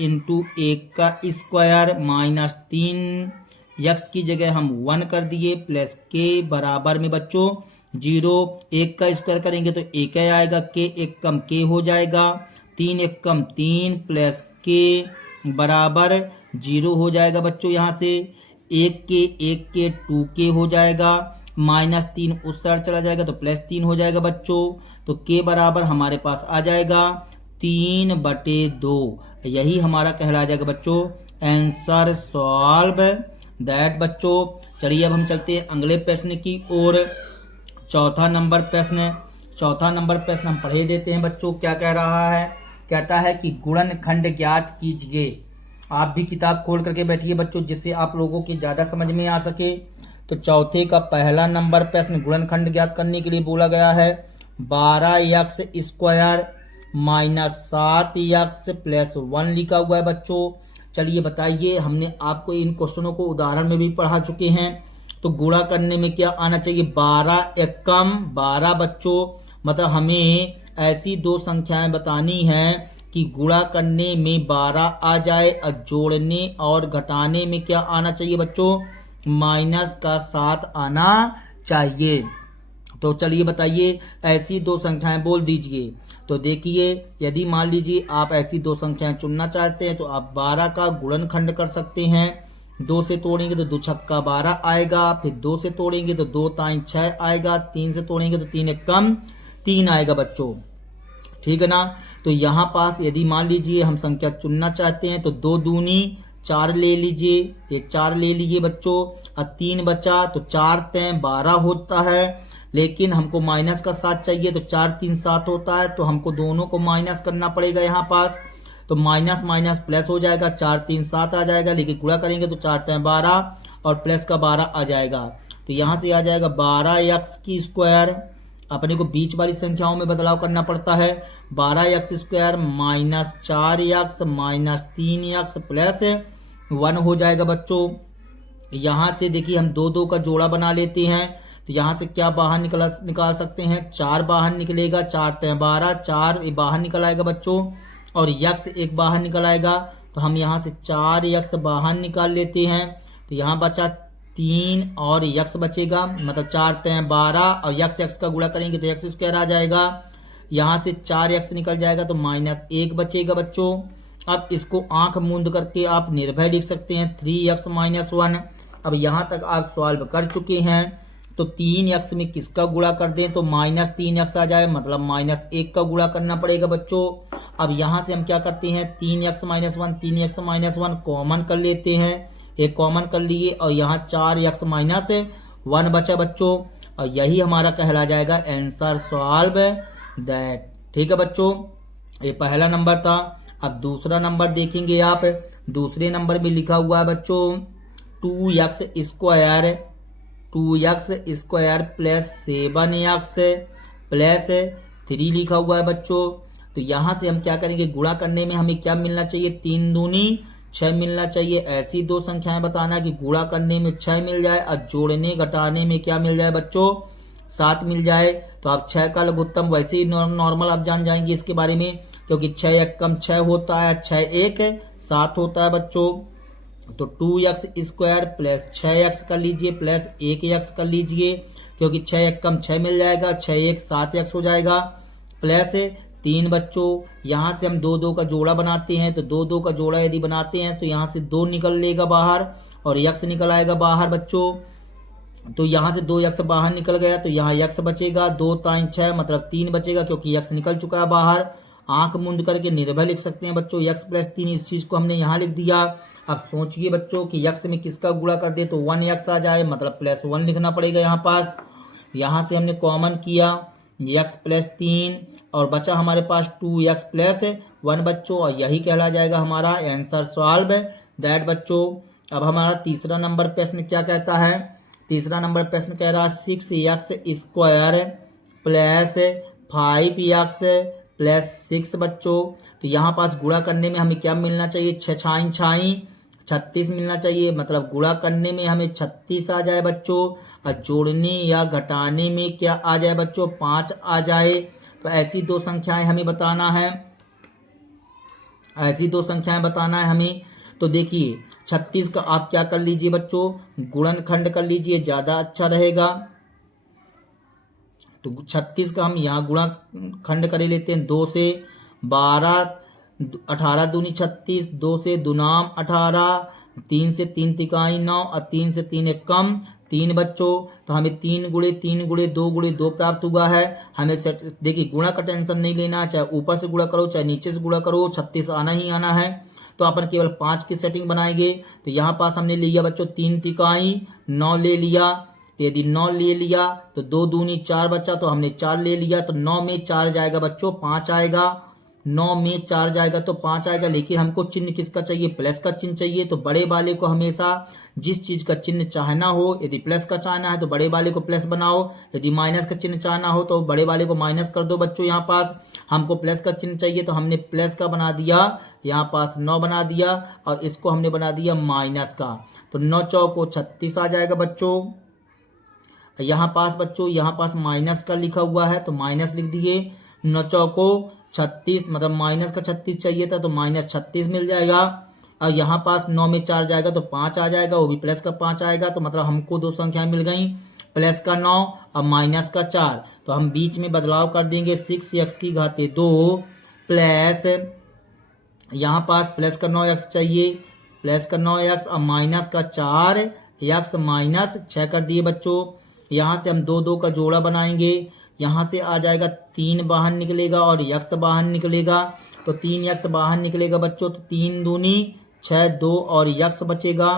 इंटू 1 का स्क्वायर -3x की जगह हम 1 कर दिए, प्लस k बराबर में बच्चों 0। 1 का स्क्वायर करेंगे तो 1 आएगा, k 1 कम k हो जाएगा, 3 1 कम 3 प्लस k बराबर 0 हो जाएगा बच्चों। यहाँ से 1 के 2k हो जाएगा, -3 उस साइड चला जाएगा तो +3 हो जाएगा बच्चों। तो k बराबर हमारे पास आ जाएगा 3/2। यही हमारा कहला जाएगा बच्चों आंसर सॉल्व दैट बच्चों। चलिए अब हम चलते हैं अगले प्रश्न की ओर। चौथा नंबर प्रश्न हम पढ़े देते हैं बच्चों। क्या कह रहा है, कहता है कि गुणनखंड ज्ञात कीजिए। आप भी किताब खोल करके बैठिए बच्चों, जिससे आप लोगों की ज़्यादा समझ में आ सके। तो चौथे का पहला नंबर प्रश्न गुणनखंड ज्ञात करने के लिए बोला गया है 12x स्क्वायर -7x प्लस 1 लिखा हुआ है बच्चों। चलिए बताइए, हमने आपको इन क्वेश्चनों को उदाहरण में भी पढ़ा चुके हैं। तो गुणा करने में क्या आना चाहिए, 12 एकम 12 बच्चों। मतलब हमें ऐसी दो संख्याएं बतानी हैं कि गुणा करने में 12 आ जाए और जोड़ने और घटाने में क्या आना चाहिए बच्चों, -7 आना चाहिए। तो चलिए बताइए, ऐसी दो संख्याएं बोल दीजिए। तो देखिए, यदि मान लीजिए आप ऐसी दो संख्याएं चुनना चाहते हैं तो आप 12 का गुणनखंड कर सकते हैं। 2 से तोड़ेंगे तो 2 छक्का 12 आएगा, फिर 2 से तोड़ेंगे तो 2 ताई 6 आएगा, 3 से तोड़ेंगे तो 3 एकम 3 आएगा बच्चों, ठीक है ना। तो यहाँ पास यदि मान लीजिए हम संख्या चुनना चाहते हैं तो 2 दूनी 4 ले लीजिए, ये 4 ले लीजिए बच्चों, और 3 बचा तो 4 तय 12 होता है। लेकिन हमको माइनस का 7 चाहिए, तो 4 3 7 होता है, तो हमको दोनों को माइनस करना पड़ेगा यहाँ पास। तो माइनस माइनस प्लस हो जाएगा, 4 3 7 आ जाएगा। लेकिन गुणा करेंगे तो 4 तय 12 और प्लस का 12 आ जाएगा। तो यहाँ से आ जाएगा 12x की स्क्वायर। अपने को बीच वाली संख्याओं में बदलाव करना पड़ता है। 12x square -4x -3x plus 1 हो जाएगा बच्चों। यहाँ से देखिए हम 2 2 का जोड़ा बना लेते हैं। तो यहाँ से क्या बाहर निकाल सकते हैं, 4 बाहर निकलेगा, 4 तय 12, 4 बाहर निकल आएगा बच्चों, और x 1 बाहर निकल आएगा। तो हम यहाँ से 4x बाहर निकाल लेते हैं। तो यहाँ बचा 3 और x बचेगा, मतलब 4 तय 12 और x का गुणा करेंगे तो x स्क्वायर आ जाएगा। यहाँ से 4x निकल जाएगा तो -1 बचेगा बच्चों। अब इसको आंख मूंद करके आप निर्भय लिख सकते हैं 3x - 1। अब यहाँ तक आप सॉल्व कर चुके हैं। तो 3x में किसका गुणा कर दें तो -3x आ जाए, मतलब -1 का गुणा करना पड़ेगा बच्चों। अब यहाँ से हम क्या करते हैं, 3x - 1 3x - 1 कॉमन कर लेते हैं, एक कॉमन कर लिए, और यहाँ 4x - 1 बचा बच्चों। और यही हमारा कहला जाएगा आंसर सॉल्व दैट, ठीक है बच्चों। ये पहला नंबर था। अब दूसरा नंबर देखेंगे आप। दूसरे नंबर में लिखा हुआ है बच्चों 2x square plus 7x plus 3 लिखा हुआ है बच्चों। तो यहाँ से हम क्या करेंगे, गुणा करने में हमें क्या मिलना चाहिए, 3 दूनी 6 मिलना चाहिए। ऐसी दो संख्याएं बताना कि गुणा करने में 6 मिल जाए और जोड़ने घटाने में क्या मिल जाए बच्चों, 7 मिल जाए। तो आप 6 का लघुत्तम वैसे ही नॉर्मल आप जान जाएंगे इसके बारे में, क्योंकि 6 एकम 6 होता है, 6 1 7 होता है बच्चों। तो 2x स्क्वायर प्लस 6x कर लीजिए प्लस 1x कर लीजिए, क्योंकि 6 एकम 6 मिल जाएगा, 6 1 7x हो जाएगा। प्लस 3 बच्चों, यहाँ से हम 2 का जोड़ा बनाते हैं, तो 2 का जोड़ा यदि बनाते हैं तो यहाँ से 2 निकल लेगा बाहर और यक्स निकल आएगा बाहर बच्चों। तो यहाँ से 2 यक्स बाहर निकल गया तो यहाँ यक्स बचेगा, 2 3 6 मतलब 3 बचेगा क्योंकि यक्स निकल चुका है बाहर। आंख मूंद करके निर्भय लिख सकते हैं बच्चों, यक्स प्लस 3, इस चीज़ को हमने यहाँ लिख दिया। अब सोचिए बच्चों कि यक्स में किसका गुणा कर दे तो 1 यक्स आ जाए, मतलब प्लस 1 लिखना पड़ेगा यहाँ पास। यहाँ से हमने कॉमन किया यक्स प्लस 3 और बचा हमारे पास 2 यक्स प्लस 1 बच्चों, और यही कहला जाएगा हमारा आंसर सॉल्व दैट बच्चों। अब हमारा तीसरा नंबर प्रश्न क्या कहता है, तीसरा नंबर प्रश्न कह रहा है 6 x square plus 5 x plus 6 बच्चों। तो यहाँ पास गुणा करने में हमें क्या मिलना चाहिए, 6 छाई 36 मिलना चाहिए, मतलब गुणा करने में हमें 36 आ जाए बच्चों, और जोड़ने या घटाने में क्या आ जाए बच्चों, 5 आ जाए। तो ऐसी 2 संख्याएं हमें बताना है, ऐसी 2 संख्याएं बताना है हमें। तो देखिए 36 का आप क्या कर लीजिए बच्चों, गुणनखंड कर लीजिए, ज़्यादा अच्छा रहेगा। तो 36 का हम यहाँ गुणा खंड कर लेते हैं, 2 से 12 18 दूनी 36, 2 से दुनाम 18, 3 से 3 तिकाई 9 और 3 से 3 एक कम 3 बच्चों। तो हमें 3 गुणे 3 गुणे 2 गुणे 2 प्राप्त हुआ है। हमें देखिए गुणा का टेंशन नहीं लेना, चाहे ऊपर से गुणा करो चाहे नीचे से गुणा करो, 36 आना ही आना है। तो अपन केवल 5 की सेटिंग बनाएंगे। तो यहाँ पास हमने लिया बच्चों 3 तिकाई 9 ले लिया, यदि 9 ले लिया तो 2 दूनी 4 बचा, तो हमने 4 ले लिया, तो 9 में 4 जाएगा बच्चों 5 आएगा, 9 में 4 जाएगा तो 5 आएगा। लेकिन हमको चिन्ह किसका चाहिए, प्लस का चिन्ह चाहिए। तो बड़े वाले को हमेशा जिस चीज का चिन्ह चाहना हो, यदि प्लस का चाहना है तो बड़े वाले को प्लस बनाओ, यदि माइनस का चिन्ह चाहना हो तो बड़े वाले को माइनस कर दो बच्चों। यहाँ पास हमको प्लस का चिन्ह चाहिए तो हमने प्लस का बना दिया, यहाँ पास 9 बना दिया, और इसको हमने बना दिया माइनस का। तो 9 चौको 36 आ जाएगा बच्चों। यहाँ पास बच्चों यहाँ पास माइनस का लिखा हुआ है तो माइनस लिख दिए, 9 चौको 36 मतलब माइनस का 36 चाहिए था तो माइनस 36 मिल जाएगा। और यहाँ पास 9 में 4 जाएगा तो 5 आ जाएगा, वो भी प्लस का 5 आएगा। तो मतलब हमको 2 संख्याएं मिल गई, प्लस का 9 और माइनस का 4। तो हम बीच में बदलाव कर देंगे, 6 एक्स की घाते 2 प्लस यहाँ पास प्लस का 9 एक्स चाहिए, प्लस का 9 एक्स और माइनस का 4 एक्स माइनस 6 कर दिए बच्चों। यहाँ से हम 2 का जोड़ा बनाएंगे, यहाँ से आ जाएगा 3 बाहर निकलेगा और यक्स बाहर निकलेगा। तो 3 यक्स बाहर निकलेगा बच्चों, तो 3 दूनी 6 2 और यक्स बचेगा,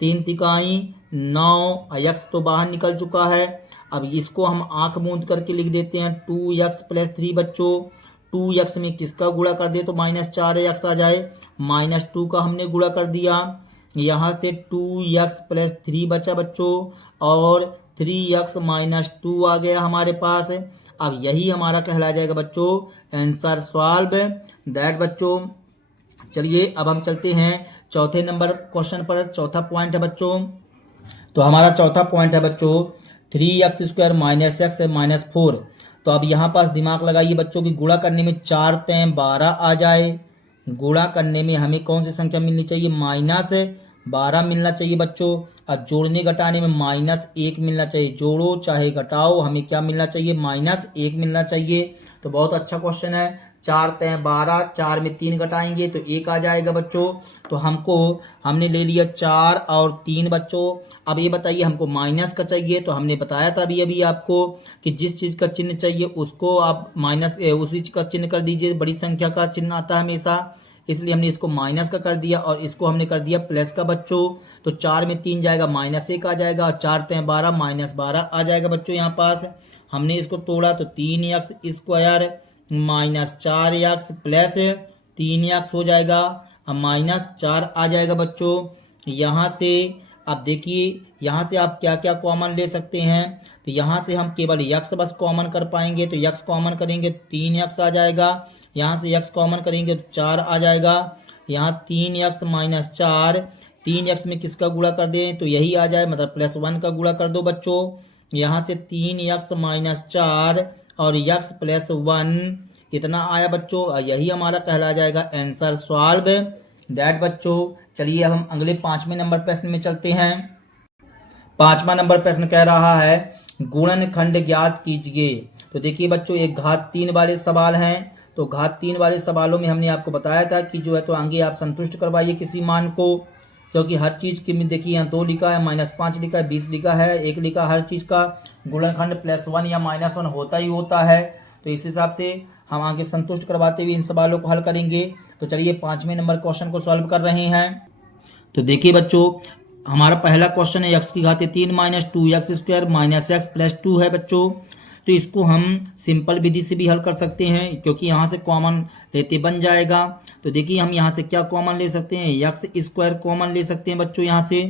3 तिकाई 9, यक्स तो बाहर निकल चुका है। अब इसको हम आंख मूंद करके लिख देते हैं 2 यक्स प्लस 3 बच्चों। 2 यक्स में किसका गुणा कर दे तो माइनस 4 यक्स आ जाए, माइनस 2 का हमने गुणा कर दिया। यहाँ से 2 यक्स प्लस 3 बचा बच्चों, और 3 यक्स माइनस 2 आ गया हमारे पास। अब यही हमारा कहला जाएगा बच्चों आंसर सॉल्व दैट बच्चों। चलिए अब हम चलते हैं चौथे नंबर क्वेश्चन पर। चौथा पॉइंट है बच्चों, तो हमारा चौथा पॉइंट है बच्चों 3x square minus x minus 4। तो अब यहाँ पास दिमाग लगाइए बच्चों की गुणा करने में 4 3 12 आ जाए, गुणा करने में हमें कौन सी संख्या मिलनी चाहिए, माइनस 12 मिलना चाहिए बच्चों। और जोड़ने घटाने में माइनस 1 मिलना चाहिए, जोड़ो चाहे घटाओ हमें क्या मिलना चाहिए, माइनस 1 मिलना चाहिए। तो बहुत अच्छा क्वेश्चन है। 4 3 12, 4 में 3 घटाएंगे तो 1 आ जाएगा बच्चों। तो हमने ले लिया 4 और 3 बच्चों। अब ये बताइए हमको माइनस का चाहिए, तो हमने बताया था अभी आपको कि जिस चीज़ का चिन्ह चाहिए उसको आप माइनस उसी चीज़ का चिन्ह कर दीजिए, बड़ी संख्या का चिन्ह आता है हमेशा, इसलिए हमने इसको माइनस का कर दिया और इसको हमने कर दिया प्लस का बच्चों। तो 4 में 3 जाएगा माइनस 1 आ जाएगा, और 4 3 12 माइनस 12 आ जाएगा बच्चों। यहाँ पास हमने इसको तोड़ा तो 3 x square minus 4 x plus 3 x हो जाएगा, और माइनस 4 आ जाएगा बच्चों। यहाँ से अब देखिए यहाँ से आप क्या क्या कॉमन ले सकते हैं, तो यहाँ से हम केवल यक्स बस कॉमन कर पाएंगे, तो यक्स कॉमन करेंगे 3 यक्स आ जाएगा। यहाँ से यक्स कॉमन करेंगे तो 4 आ जाएगा। यहाँ 3 यक्स माइनस 4, 3 यक्स में किसका गुणा कर दें तो यही आ जाए, मतलब प्लस 1 का गुणा कर दो बच्चों। यहाँ से 3 यक्स माइनस 4 और यक्स प्लस 1 इतना आया बच्चों, यही हमारा कहला जाएगा आंसर सॉल्व दैट बच्चों। चलिए अब हम अगले 5वें नंबर प्रश्न में चलते हैं। 5वां नंबर प्रश्न कह रहा है गुणनखंड ज्ञात कीजिए। तो देखिए बच्चों, एक घात 3 वाले सवाल हैं। तो घात 3 वाले सवालों में हमने आपको बताया था कि जो है तो आगे आप संतुष्ट करवाइए किसी मान को, क्योंकि हर चीज़ की में देखिए यहाँ 2 लिखा है, -5 लिखा है, 20 लिखा है, 1 लिखा, हर चीज़ का गुणनखंड +1 या -1 होता ही होता है। तो इस हिसाब से हम आगे संतुष्ट करवाते हुए इन सवालों को हल करेंगे। तो चलिए 5वें नंबर क्वेश्चन को सॉल्व कर रहे हैं। तो देखिए बच्चों, हमारा पहला क्वेश्चन है x की घात 3 - 2x² - x + 2 है बच्चों। तो इसको हम सिंपल विधि से भी हल कर सकते हैं, क्योंकि यहाँ से कॉमन लेते बन जाएगा। तो देखिए हम यहाँ से क्या कॉमन ले सकते हैं, x² कॉमन ले सकते हैं बच्चों। यहाँ से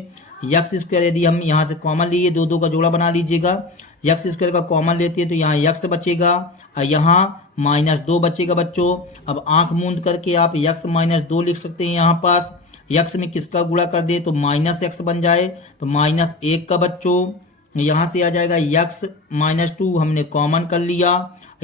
x² यदि हम यहाँ से कॉमन लिए, दो का जोड़ा बना लीजिएगा, x² का कॉमन लेते हैं तो यहाँ x बचेगा और यहाँ -2 बचेगा बच्चों। अब आंख मूंद करके आप x - 2 लिख सकते हैं। यहाँ पास x में किसका गुणा कर दे तो -x बन जाए, तो -1 का बच्चों। यहाँ से आ जाएगा x - 2 हमने कॉमन कर लिया।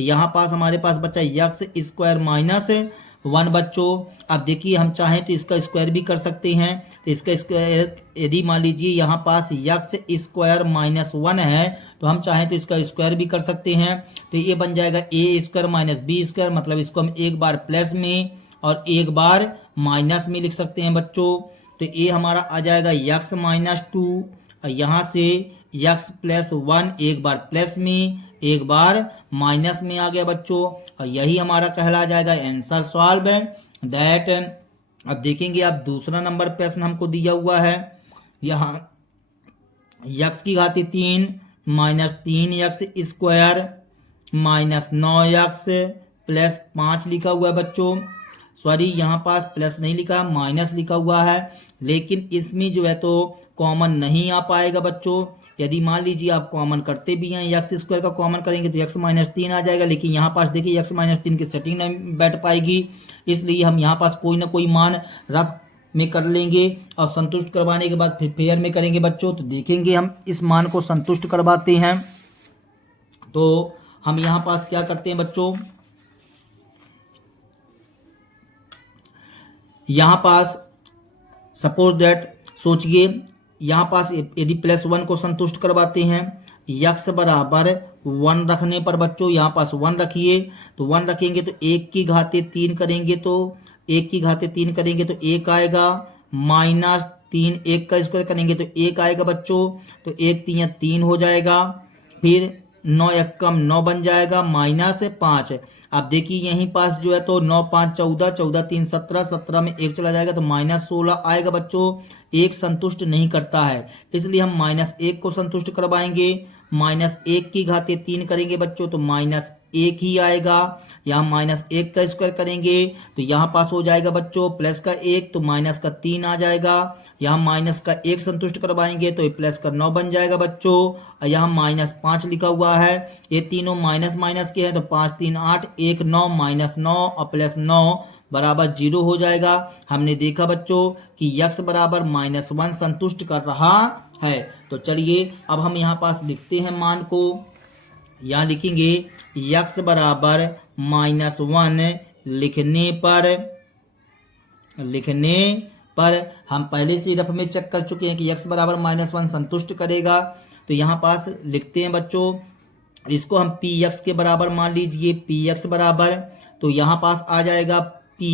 यहाँ पास हमारे पास बचा x² - 1 बच्चों। अब देखिए हम चाहें तो इसका स्क्वायर भी कर सकते हैं। तो इसका स्क्वायर यदि मान लीजिए यहाँ पास x² - 1 है, तो हम चाहें तो इसका स्क्वायर भी कर सकते हैं। तो ये बन जाएगा a² - b², मतलब इसको हम एक बार प्लस में और एक बार माइनस में लिख सकते हैं बच्चों। तो ये हमारा आ जाएगा x - 2 और यहाँ से x + 1 एक बार प्लस में एक बार माइनस में आ गया बच्चों। और यही हमारा कहला जाएगा आंसर सॉल्व दैट। अब देखेंगे आप दूसरा नंबर प्रश्न हमको दिया हुआ है। यहाँ x की घात 3 - 3x² - 9x + 5 लिखा हुआ है बच्चों। सॉरी, यहाँ पास प्लस नहीं लिखा, माइनस लिखा हुआ है, लेकिन इसमें जो है तो कॉमन नहीं आ पाएगा बच्चों। यदि मान लीजिए आप कॉमन करते भी हैं, x² का कॉमन करेंगे तो x - 3 आ जाएगा, लेकिन यहाँ पास देखिए x - 3 की सेटिंग नहीं बैठ पाएगी, इसलिए हम यहाँ पास कोई ना कोई मान रफ में कर लेंगे और संतुष्ट करवाने के बाद फिर पेयर में करेंगे बच्चों। तो देखेंगे हम इस मान को संतुष्ट करवाते हैं। तो हम यहाँ पास क्या करते हैं बच्चों, यहाँ पास सपोज दैट सोचिए, यहाँ पास यदि +1 को संतुष्ट करवाते हैं, x बराबर 1 रखने पर बच्चों, यहाँ पास 1 रखिए, तो 1 रखेंगे तो 1 की घात 3 करेंगे तो 1 की घात 3 करेंगे तो 1 आएगा, -3 1 का स्क्वायर करेंगे तो 1 आएगा बच्चों। तो 1 3 3 हो जाएगा, फिर 9 एकम 9 बन जाएगा, -5। अब देखिए यहीं पास जो है तो 9 5 14, 14 3 17, 17 में 1 चला जाएगा तो -16 आएगा बच्चों। 1 संतुष्ट नहीं करता है, इसलिए हम -1 को संतुष्ट करवाएंगे। -1 की घात 3 करेंगे बच्चों तो -1 ही आएगा। यहाँ -1 का स्क्वायर करेंगे तो यहाँ पास हो जाएगा बच्चों प्लस का 1 तो माइनस का 3 आ जाएगा। यहाँ माइनस का 1 संतुष्ट करवाएंगे तो ये प्लस का 9 बन जाएगा बच्चों। और यहाँ -5 लिखा हुआ है, ये तीनों माइनस माइनस के हैं तो 5 3 8 1 9 -9 और +9 बराबर 0 हो जाएगा। हमने देखा बच्चों कि x बराबर -1 संतुष्ट कर रहा है। तो चलिए अब हम यहाँ पास लिखते हैं मान को। यहाँ लिखेंगे x बराबर -1 लिखने पर हम पहले से रफ में चेक कर चुके हैं कि x बराबर -1 संतुष्ट करेगा। तो यहाँ पास लिखते हैं बच्चों, इसको हम px के बराबर मान लीजिए, px बराबर, तो यहाँ पास आ जाएगा p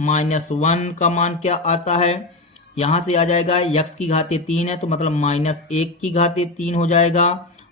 -1 का मान क्या आता है, यहाँ से आ जाएगा x की घात 3 है तो मतलब -1 की घात 3 हो जाएगा,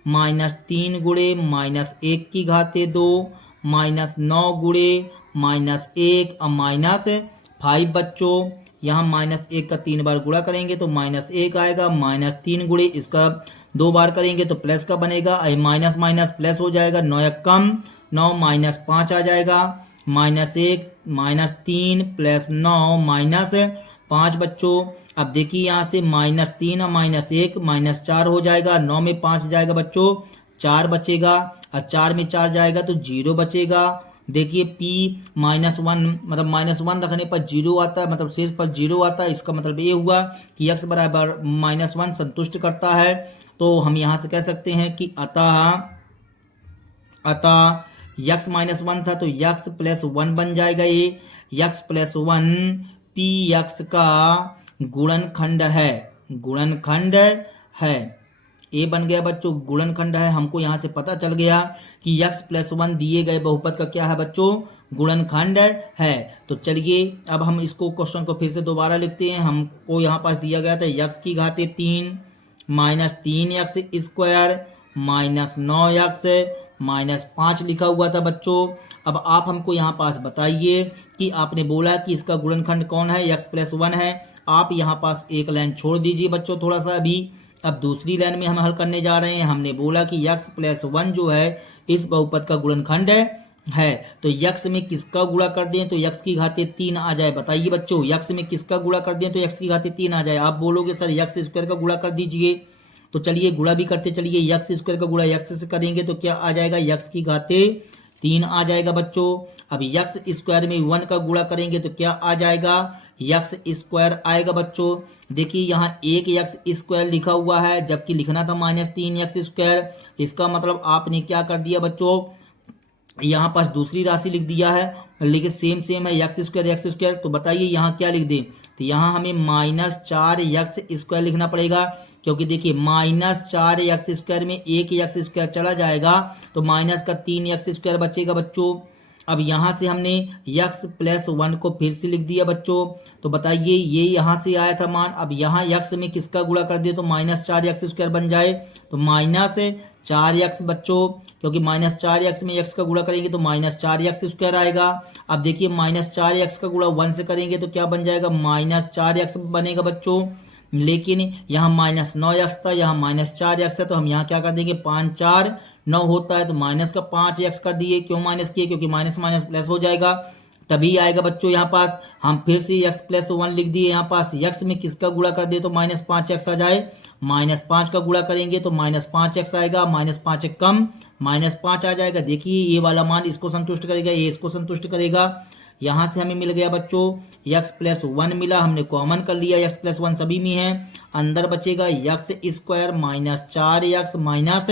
-3 गुणे -1 की घात 2 -9 गुणे -1 और -5 बच्चों। यहाँ -1 का 3 बार गुणा करेंगे तो -1 आएगा, -3 गुणे इसका 2 बार करेंगे तो प्लस का बनेगा, माइनस माइनस प्लस हो जाएगा, 9 कम 9 -5 आ जाएगा, -1 -3 +9 -5 बच्चों। अब देखिए यहाँ से -3 और -1 -4 हो जाएगा, 9 में 5 जाएगा बच्चों 4 बचेगा और 4 में 4 जाएगा तो 0 बचेगा। देखिए p -1 मतलब -1 रखने पर 0 आता है, मतलब शेष पर 0 आता है। इसका मतलब ये हुआ कि x बराबर -1 संतुष्ट करता है। तो हम यहाँ से कह सकते हैं कि अतः x -1 था तो x +1 बन जाएगा। ये x +1 px का गुणनखंड है। ए बन गया बच्चों गुणनखंड है। हमको यहाँ से पता चल गया कि x+1 दिए गए बहुपद का क्या है बच्चों, गुणनखंड है। तो चलिए अब हम इसको क्वेश्चन को फिर से दोबारा लिखते हैं। हमको यहाँ पास दिया गया था x की घाते 3 minus 3x² minus 9x minus 5 लिखा हुआ था बच्चों। अब आप हमको यहाँ पास बताइए कि आपने बोला कि इसका गुणनखंड कौन है, x+1 है। आप यहाँ पास एक लाइन छोड़ दीजिए बच्चों थोड़ा सा अभी। अब दूसरी लाइन में हम हल करने जा रहे हैं। हमने बोला कि x+1 जो है इस बहुपद का गुणनखंड है। तो x में किसका गुणा कर दें तो x की घाते 3 आ जाए। बताइए बच्चों x में किसका गुणा कर दें तो x की घाते 3 आ जाए। आप बोलोगे सर x² का गुणा कर दीजिए, तो चलिए गुणा भी करते चलिए। x² का गुणा x से करेंगे तो क्या आ जाएगा, x की घाते 3 आ जाएगा बच्चों। अब x² में 1 का गुणा करेंगे तो क्या आ जाएगा, x² आएगा बच्चों। देखिए यहाँ 1x² लिखा हुआ है जबकि लिखना था -3x²। इसका मतलब आपने क्या कर दिया बच्चों, यहाँ पास दूसरी राशि लिख दिया है, लेकिन सेम है x²। तो बताइए यहाँ क्या लिख दें, तो यहाँ हमें -4x² लिखना पड़ेगा, क्योंकि देखिए -4x² में 1x² चला जाएगा तो माइनस का 3x² बचेगा बच्चों। अब यहाँ से हमने x+1 को फिर से लिख दिया बच्चों। तो बताइए ये यहाँ से आया था मान, अब यहाँ x में किसका गुणा कर दे तो -4x² बन जाए, तो -4x बच्चों, क्योंकि -4x में x का गुणा करेंगे तो -4x² आएगा। अब देखिए -4x का गुणा 1 से करेंगे तो क्या बन जाएगा, -4x बनेगा बच्चों। लेकिन यहाँ -9x था, यहाँ -4x है, तो हम यहाँ क्या कर देंगे 5 4 9 होता है तो माइनस का 5x कर दिए। क्यों माइनस किए, क्योंकि माइनस माइनस प्लस हो जाएगा तभी आएगा बच्चों। यहाँ पास हम फिर से x+1 लिख दिए। यहाँ पास x में किसका गुणा कर दे तो -5x आ जाए, -5 का गुणा करेंगे तो -5x आएगा, -5 एक कम -5 आ जाएगा। देखिए ये वाला मान इसको संतुष्ट करेगा, ये इसको संतुष्ट करेगा। यहाँ से हमें मिल गया बच्चों x+1 मिला, हमने कॉमन कर लिया, x+1 सभी में है। अंदर बचेगा x² माइनस 4x माइनस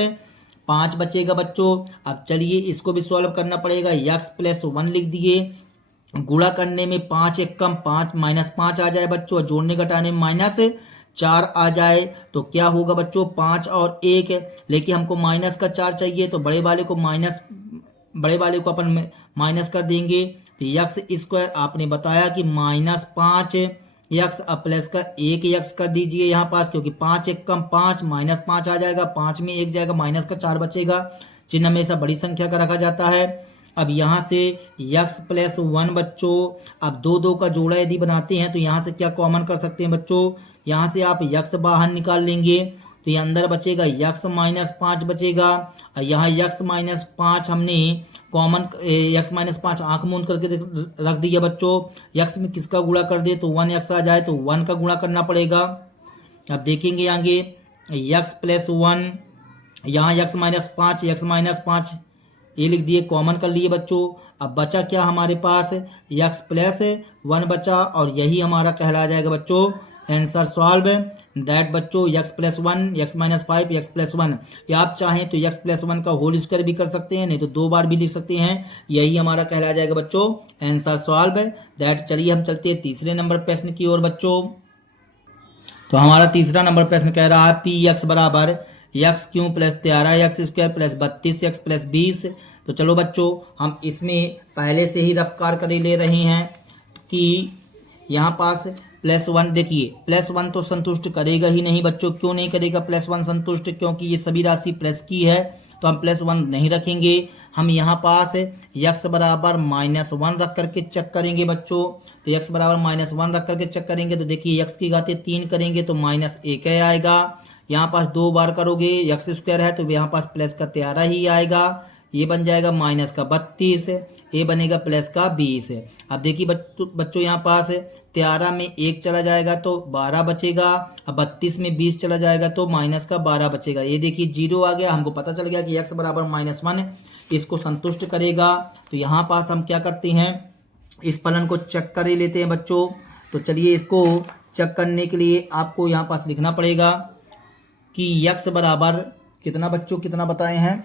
5 बचेगा बच्चों। अब चलिए इसको भी सॉल्व करना पड़ेगा। x+1 लिख दिए, गुणा करने में 5 एक कम 5 -5 आ जाए बच्चों, जोड़ने घटाने में -4 आ जाए तो क्या होगा बच्चों 5 और 1, लेकिन हमको -4 चाहिए तो बड़े वाले को अपन माइनस कर देंगे। तो x² आपने बताया कि -5x प्लस का 1x कर दीजिए यहाँ पास, क्योंकि 5 एक कम 5 -5 आ जाएगा, 5 में 1 जाएगा, -4 बचेगा। चिन्ह हमेशा बड़ी संख्या का रखा जाता है। अब यहाँ से x+1 बच्चों, अब 2 का जोड़ा यदि बनाते हैं तो यहाँ से क्या कॉमन कर सकते हैं बच्चों, यहाँ से आप x बाहर निकाल लेंगे तो ये अंदर बचेगा x-5 बचेगा। और यहाँ x-5 हमने कॉमन x-5 आंख मूंद करके रख दिया बच्चों। x में किसका गुणा कर दे तो 1x आ जाए तो 1 का गुणा करना पड़ेगा। अब देखेंगे आगे x+1, यहाँ x-5 ये लिख दिए, कॉमन कर लिए बच्चों। अब बचा क्या हमारे पास, x+1 बचा, और यही हमारा कहला जाएगा बच्चों आंसर सॉल्व दैट बच्चों x+1 x-5 x+1। या आप चाहें तो x+1 का होल स्क्वायर भी कर सकते हैं, नहीं तो 2 बार भी लिख सकते हैं। यही हमारा कहला जाएगा बच्चों आंसर सॉल्व दैट। चलिए हम चलते हैं तीसरे नंबर प्रश्न की ओर बच्चों। तो हमारा तीसरा नंबर प्रश्न कह रहा है px बराबर x³ plus 13x² plus 32x plus 20। तो चलो बच्चों हम इसमें पहले से ही रफ्तार कर ले रहे हैं कि यहाँ पास +1, देखिए +1 तो संतुष्ट करेगा ही नहीं बच्चों। क्यों नहीं करेगा +1 संतुष्ट, क्योंकि ये सभी राशि प्लस की है तो हम +1 नहीं रखेंगे। हम यहाँ पास x बराबर -1 रख करके चेक करेंगे बच्चों। तो x बराबर -1 रख करके चेक करेंगे तो देखिए x की घाते 3 करेंगे तो -1 आएगा। यहाँ पास 2 बार करोगे x² है तो यहाँ पास प्लस का 13 ही आएगा, ये बन जाएगा -32, ये बनेगा प्लस का 20। अब देखिए बच्चों यहाँ पास 13 में 1 चला जाएगा तो 12 बचेगा, अब 32 में 20 चला जाएगा तो -12 बचेगा। ये देखिए 0 आ गया, हमको पता चल गया कि x बराबर -1 इसको संतुष्ट करेगा। तो यहाँ पास हम क्या करते हैं, इस फलन को चेक कर लेते हैं बच्चों। तो चलिए इसको चेक करने के लिए आपको यहाँ पास लिखना पड़ेगा कि x बराबर कितना बच्चों, कितना बताए हैं,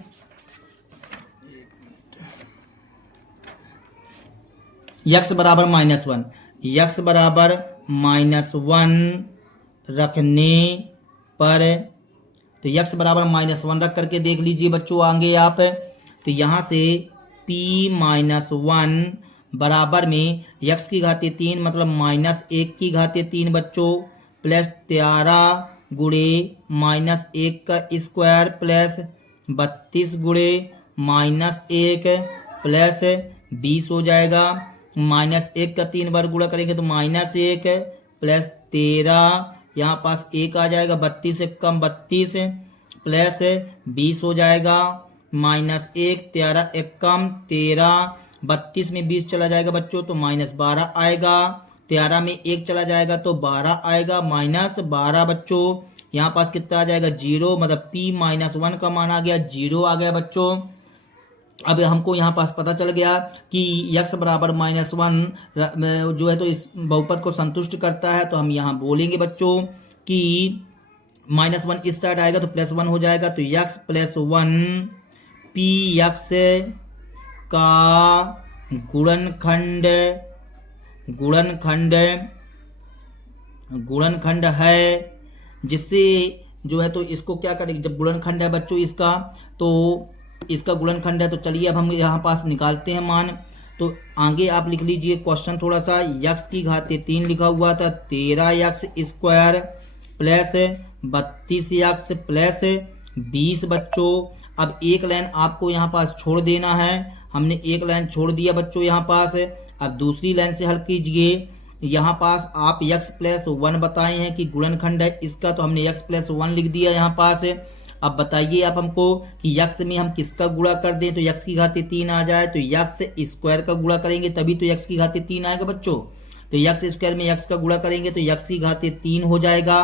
x बराबर -1, x बराबर -1 रखने पर तो यक्स बराबर -1 रख करके देख लीजिए बच्चों आगे आप। तो यहाँ से p -1 बराबर में यक्स की घातीय 3 मतलब -1 की घातीय 3 बच्चों प्लस 13 गुणे -1 का स्क्वायर प्लस 32 गुणे -1 प्लस 20 हो जाएगा। -1 का 3 बार गुणा करेंगे तो -1 प्लस 13 यहाँ पास 1 आ जाएगा, 32 से कम 32 प्लस 20 हो जाएगा। -1 13 1 कम 13, 32 में 20 चला जाएगा बच्चों तो -12 आएगा। 13 में 1 चला जाएगा तो 12 आएगा, -12 बच्चों। यहाँ पास कितना आ जाएगा 0, मतलब p -1 का मान आ गया 0 आ गया बच्चों। अब हमको यहाँ पास पता चल गया कि x बराबर -1 जो है तो इस बहुपद को संतुष्ट करता है। तो हम यहाँ बोलेंगे बच्चों कि -1 इस साइड आएगा तो +1 हो जाएगा। तो x +1 px का गुणनखंड है, जिससे जो है तो इसको क्या करेंगे, जब गुणनखंड है बच्चों इसका, तो इसका गुणनखंड है। तो चलिए अब हम यहाँ पास निकालते हैं मान। तो आगे आप लिख लीजिए क्वेश्चन थोड़ा सा। यक्स की घातीय 3 लिखा हुआ था, 13x square plus 32x plus 20 बच्चों। अब एक लाइन आपको यहाँ पास छोड़ देना है, हमने एक लाइन छोड़ दिया बच्चों यहाँ पास। अब दूसरी लाइन से हल कीजिए। यहाँ पास आप x +1 बताए हैं कि गुणनखंड है इसका, तो हमने x +1 लिख दिया यहाँ पास। अब बताइए आप हमको कि x में हम किसका गुणा कर दें तो x की घातीय 3 आ जाए। तो x स्क्वायर का गुणा करेंगे तभी तो x की घातीय 3 आएगा बच्चों। तो x स्क्वायर में x का गुणा करेंगे तो x की घातीय 3 हो जाएगा।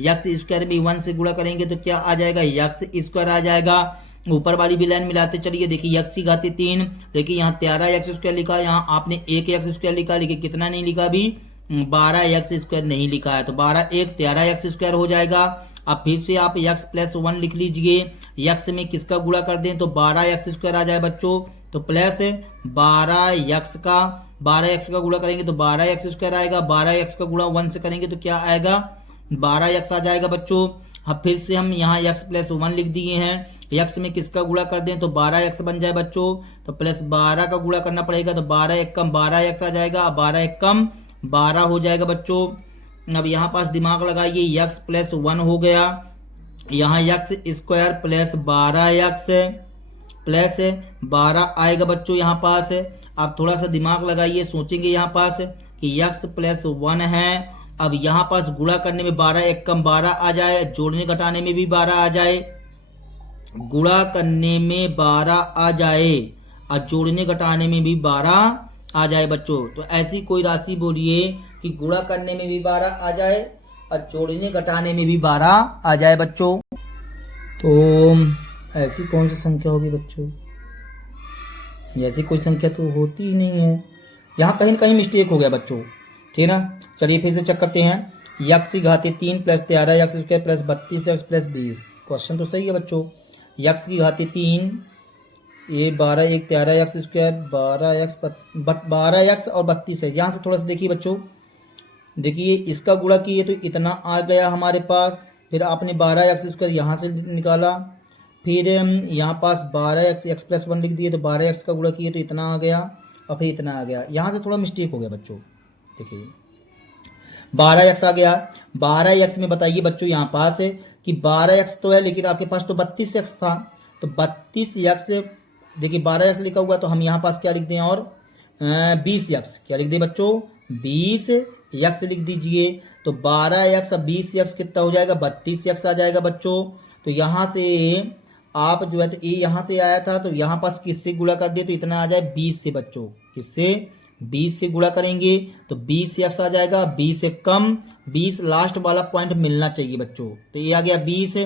x स्क्वायर में 1 से गुणा करेंगे तो क्या आ जाएगा, x स्क्वायर आ जाएगा। ऊपर वाली भी लाइन मिलाते चलिए। देखिए x की घातीय 3, देखिए यहाँ 13x स्क्वायर लिखा, यहाँ आपने 1x स्क्वायर लिखा, लेकिन कितना नहीं लिखा अभी, 12x स्क्वायर नहीं लिखा है। तो 12 1 13x स्क्वायर हो जाएगा। अब फिर से आप x +1 लिख लीजिए। x में किसका गुणा कर दें तो 12x स्क्वायर आ जाए बच्चों। तो प्लस 12x का गुणा करेंगे तो 12x स्क्वायर आएगा। 12x का गुणा 1 से करेंगे तो क्या आएगा, 12x आ जाएगा बच्चों। अब फिर से हम यहाँ x +1 लिख दिए हैं। x में किसका गुणा कर दें तो 12x बन जाए बच्चों। तो +12 का गुणा करना पड़ेगा तो 12 1 कम 12x आ जाएगा, 12 1 कम 12 हो जाएगा बच्चों। अब यहाँ पास दिमाग लगाइए, x +1 हो गया, यहाँ x square plus 12x plus 12 आएगा बच्चों यहाँ पास। आप थोड़ा सा दिमाग लगाइए, सोचेंगे यहाँ पास कि x +1 है। अब यहाँ पास गुणा करने में 12 1 कम 12 आ जाए, जोड़ने घटाने में भी 12 आ जाए, गुणा करने में 12 आ जाए और जोड़ने घटाने में भी 12 आ जाए बच्चों। तो ऐसी कोई राशि बोलिए कि गुणा करने में भी 12 आ जाए और जोड़ने घटाने में भी 12 आ जाए बच्चों। तो ऐसी कौन सी संख्या होगी बच्चों, जैसी कोई संख्या तो होती ही नहीं है। यहाँ कहीं न कहीं मिस्टेक हो गया बच्चों, ठीक है ना। चलिए फिर से चेक करते हैं। x की घातीय 3 plus 13x square plus 32x plus 20, question तो सही है बच्चों। x की घातीय 3, ये 12 1 13x स्क्वायर 12x और 32 है। यहाँ से थोड़ा सा देखिए बच्चों, देखिए इसका गुणा किए तो इतना आ गया हमारे पास, फिर आपने 12x स्क्वायर यहाँ से निकाला, फिर यहाँ पास 12x x +1 लिख दिए तो 12x का गुणा किए तो इतना आ गया और फिर इतना आ गया। यहाँ से थोड़ा मिस्टेक हो गया बच्चों। देखिए 12x आ गया, 12x में बताइए बच्चों यहाँ पास है कि 12x तो है लेकिन आपके पास तो 32x था। तो 32x, देखिए 12x लिखा हुआ तो हम यहाँ पास क्या लिख दें और 20x, क्या लिख दें बच्चों 20x लिख दीजिए। तो 12x और 20x कितना हो जाएगा, 32x आ जाएगा बच्चों। तो यहाँ से आप जो है तो ये यहाँ से आया था तो यहाँ पास किससे गुणा कर दिए तो इतना आ जाए 20 से बच्चों। किससे, 20 से गुणा करेंगे तो 20x आ जाएगा, 20 से कम 20 लास्ट वाला पॉइंट मिलना चाहिए बच्चों। तो ये आ गया 20।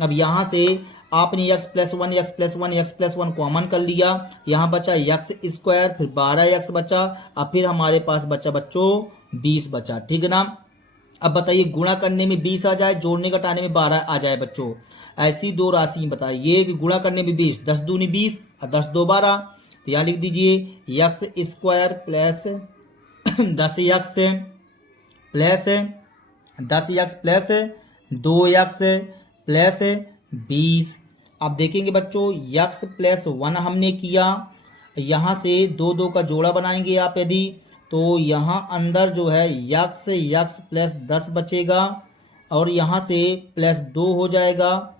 अब यहाँ से आपने x +1 कॉमन कर लिया, यहाँ बचा x स्क्वायर, फिर 12x बचा और फिर हमारे पास बचा बच्चों 20 बचा, ठीक है ना। अब बताइए गुणा करने में 20 आ जाए, जोड़ने घटाने में 12 आ जाए बच्चों। ऐसी दो राशि बताइए कि गुणा करने में 20, 10 दूनी 20 और 10 2 12। तो यहाँ लिख दीजिए x square plus 10x plus 2x plus 20। अब देखेंगे बच्चों यक्स प्लस 1 हमने किया, यहाँ से दो दो का जोड़ा बनाएंगे आप यदि, तो यहाँ अंदर जो है यक्स यक्स प्लस 10 बचेगा और यहाँ से प्लस 2 हो जाएगा।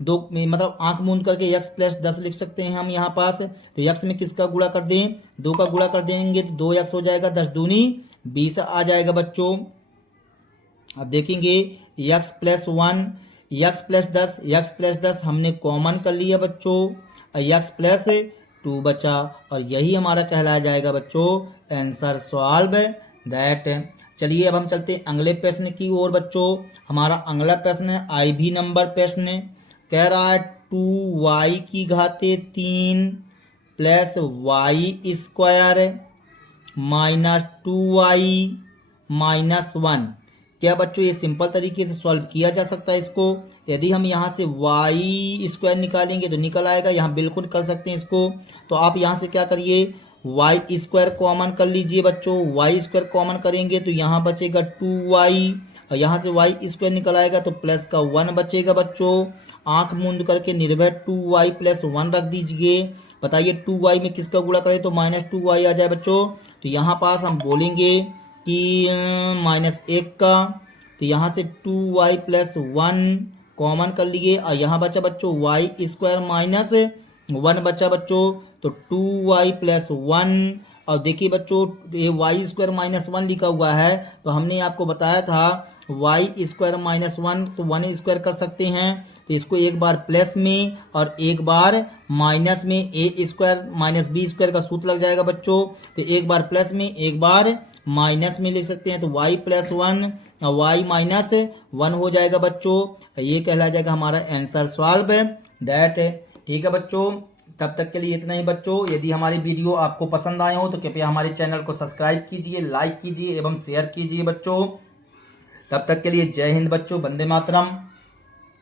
दो में मतलब आंख मूंद करके यक्स प्लस 10 लिख सकते हैं हम यहाँ पास। तो यक्स में किसका गुणा कर दें, 2 का गुणा कर देंगे तो 2 यक्स हो जाएगा, 10 दूनी 20 आ जाएगा बच्चों। अब देखेंगे यक्स प्लस 1 यक्स प्लस 10 हमने कॉमन कर लिया बच्चों, और यक्स प्लस 2 बचा, और यही हमारा कहलाया जाएगा बच्चों आंसर सॉल्व दैट। चलिए अब हम चलते हैं अगले प्रश्न की ओर बच्चों। हमारा अगला प्रश्न है IV नंबर प्रश्न, कह रहा है 2y की घाते 3 plus y square minus 2y minus 1। क्या बच्चों ये सिंपल तरीके से सॉल्व किया जा सकता है इसको। यदि हम यहाँ से y स्क्वायर निकालेंगे तो निकल आएगा, यहाँ बिल्कुल कर सकते हैं इसको। तो आप यहाँ से क्या करिए y स्क्वायर कॉमन कर लीजिए बच्चों, y स्क्वायर कॉमन करेंगे तो यहाँ बचेगा 2y, और यहाँ से y स्क्वायर निकल आएगा तो प्लस का 1 बचेगा बच्चों। आंख मूंद करके निर्भय 2y प्लस 1 रख दीजिए। बताइए 2y में किसका गुणा करें तो माइनस 2y आ जाए बच्चों। तो यहाँ पास हम बोलेंगे कि माइनस 1 का, तो यहाँ से 2y प्लस 1 कॉमन कर लिए, और यहाँ बचा बच्चों y स्क्वायर माइनस 1 बचा बच्चों, तो 2y प्लस 1। और देखिए बच्चों ये y स्क्वायर माइनस 1 लिखा हुआ है, तो हमने आपको बताया था y स्क्वायर माइनस 1 तो 1 स्क्वायर कर सकते हैं। तो इसको एक बार प्लस में और एक बार माइनस में, a square minus b square का सूत्र लग जाएगा बच्चों। तो एक बार प्लस में एक बार माइनस में लिख सकते हैं, तो y प्लस 1 और y माइनस 1 हो जाएगा बच्चों। ये कहला जाएगा हमारा आंसर सॉल्व दैट। ठीक है बच्चों, तब तक के लिए इतना ही बच्चों। यदि हमारी वीडियो आपको पसंद आए हो तो कृपया हमारे चैनल को सब्सक्राइब कीजिए, लाइक कीजिए एवं शेयर कीजिए बच्चों। तब तक के लिए जय हिंद बच्चों, वंदे मातरम।